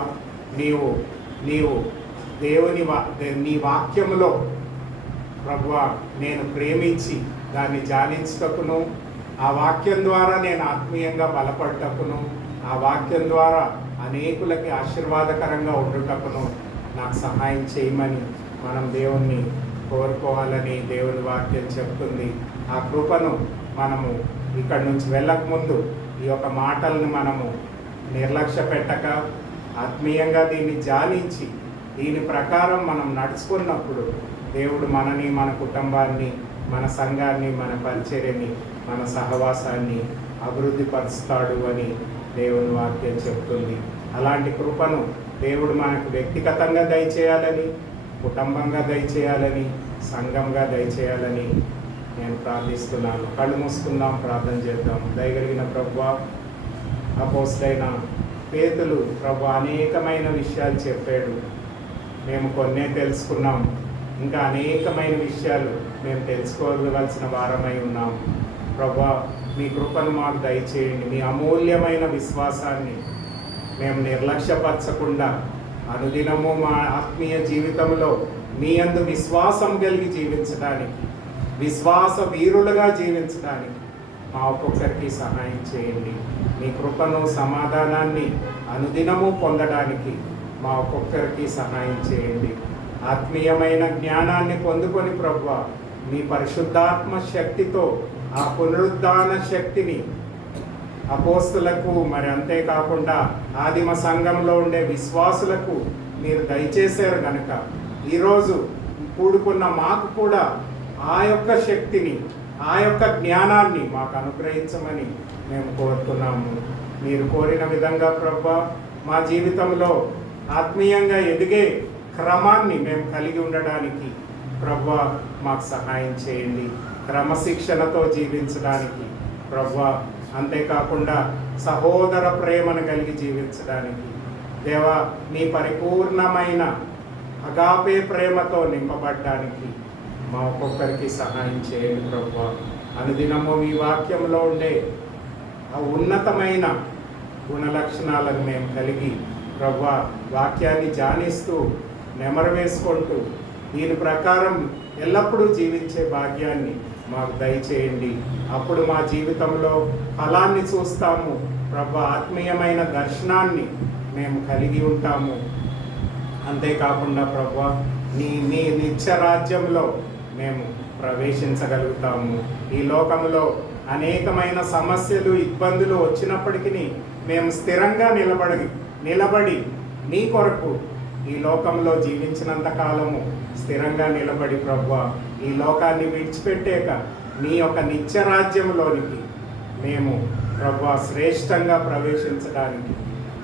నీవు నీ వాక్యములో ప్రభువా నేను ప్రేమించి దాన్ని ధ్యానించుటకును, ఆ వాక్యం ద్వారా నేను ఆత్మీయంగా బలపడటకును, ఆ వాక్యం ద్వారా అనేకులకి ఆశీర్వాదకరంగా ఉండుటకును నాకు సహాయం చేయమని మనం దేవుణ్ణి కోరుకోవాలని దేవుని వాక్యం చెప్తుంది. ఆ కృపను మనము ఇక్కడి నుంచి వెళ్ళకముందు ఈ యొక్క మాటలను మనము నిర్లక్ష్య పెట్టక ఆత్మీయంగా దీన్ని ధ్యానించి దీని ప్రకారం మనం నడుచుకున్నప్పుడు దేవుడు మనని, మన కుటుంబాన్ని, మన సంఘాన్ని, మన పరిచర్యని, మన సహవాసాన్ని అభివృద్ధి పరుస్తాడు అని దేవుని వాక్యం చెప్తుంది. అలాంటి కృపను దేవుడు మనకు వ్యక్తిగతంగా దయచేయాలని, కుటుంబంగా దయచేయాలని, సంఘంగా దయచేయాలని నేను ప్రార్థిస్తున్నాను. కళ్ళు మూసుకుందాం, ప్రార్థన చేద్దాం. దయగలిగిన ప్రభువా, అపోస్తలుడైన పేతులు ప్రభు అనేకమైన విషయాలు చెప్పాడు. మేము కొన్నే తెలుసుకున్నాం, ఇంకా అనేకమైన విషయాలు మేము తెలుసుకోవలసిన వారమై ఉన్నాం. ప్రభువా మీ కృపను మాకు దయచేయండి. మీ అమూల్యమైన విశ్వాసాన్ని మేము నిర్లక్ష్యపరచకుండా అనుదినము మా ఆత్మీయ జీవితంలో మీ యందు విశ్వాసం కలిగి జీవించడానికి, విశ్వాస వీరులుగా జీవించడానికి మా ఒక్కొక్కరికి సహాయం చేయండి. మీ కృపను సమాధానాన్ని అనుదినము పొందడానికి మా ఒక్కొక్కరికి సహాయం చేయండి. ఆత్మీయమైన జ్ఞానాన్ని పొందుకొని ప్రభువా మీ పరిశుద్ధాత్మ శక్తితో ఆ పునరుద్ధాన శక్తిని అపోస్తులకు, మరి అంతేకాకుండా ఆదిమ సంఘంలో ఉండే విశ్వాసులకు మీరు దయచేశారు కనుక ఈరోజు కూడుకున్న మాకు కూడా ఆ యొక్క శక్తిని, ఆ యొక్క జ్ఞానాన్ని మాకు అనుగ్రహించమని మేము కోరుతున్నాము. మీరు కోరిన విధంగా ప్రభువా మా జీవితంలో ఆత్మీయంగా ఎదిగే క్రమాన్ని మేము కలిగి ఉండడానికి ప్రభువా మాకు సహాయం చేయండి. క్రమశిక్షణతో జీవించడానికి ప్రభువా, అంతేకాకుండా సహోదర ప్రేమను కలిగి జీవించడానికి దేవా మీ పరిపూర్ణమైన అగాపే ప్రేమతో నింపబడ్డానికి మా ఒక్కొక్కరికి సహాయం చేయండి ప్రభువా. అనుదినము మీ వాక్యంలో ఉండే ఆ ఉన్నతమైన గుణలక్షణాలను మేము కలిగి ప్రభువా వాక్యాన్ని ధ్యానిస్తూ నెమరు వేసుకుంటూ దీని ప్రకారం ఎల్లప్పుడూ జీవించే భాగ్యాన్ని మాకు దయచేయండి. అప్పుడు మా జీవితంలో ఫలాన్ని చూస్తాము ప్రభువా, ఆత్మీయమైన దర్శనాన్ని మేము కలిగి ఉంటాము. అంతేకాకుండా ప్రభువా నీ నిత్య రాజ్యంలో మేము ప్రవేశించగలుగుతాము. ఈ లోకంలో అనేకమైన సమస్యలు, ఇబ్బందులు వచ్చినప్పటికీ మేము స్థిరంగా నిలబడి నీ కొరకు ఈ లోకంలో జీవించినంత కాలము స్థిరంగా నిలబడి ప్రభువా ఈ లోకాన్ని విడిచిపెట్టాక నీ యొక్క నిత్య రాజ్యంలోనికి మేము ప్రభువా శ్రేష్టంగా ప్రవేశించడానికి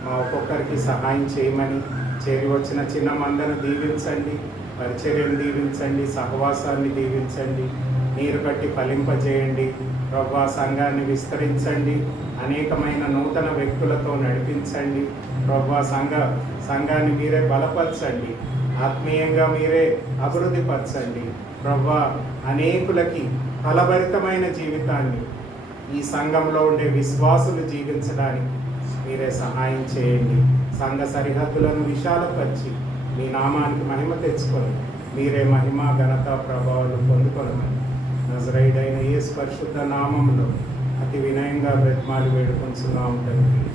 మా ఒక్కొక్కరికి సహాయం చేయమని, చేరి వచ్చిన చిన్న మందను దీవించండి, పరిచర్యను దీవించండి, సహవాసాన్ని దీవించండి, నీరు కట్టి ఫలింపజేయండి ప్రభువా. సంఘాన్ని విస్తరించండి, అనేకమైన నూతన వ్యక్తులతో నడిపించండి ప్రభువా. సంఘాన్ని మీరే బలపరచండి, ఆత్మీయంగా మీరే అభివృద్ధి పరచండి ప్రభువా. అనేకులకి ఫలభరితమైన జీవితాన్ని ఈ సంఘంలో ఉండే విశ్వాసులు జీవించడానికి మీరే సహాయం చేయండి. సంఘ సరిహద్దులను విశాలపరిచి మీ నామానికి మహిమ తెచ్చుకొని మీరే మహిమ, ఘనత, ప్రభావాలు పొందుకొనమని నజరేయుడైన యేసు పరిశుద్ధ నామములో అతి వినయంగా బ్రతిమాలి వేడుకొంచున్నాము తండ్రి.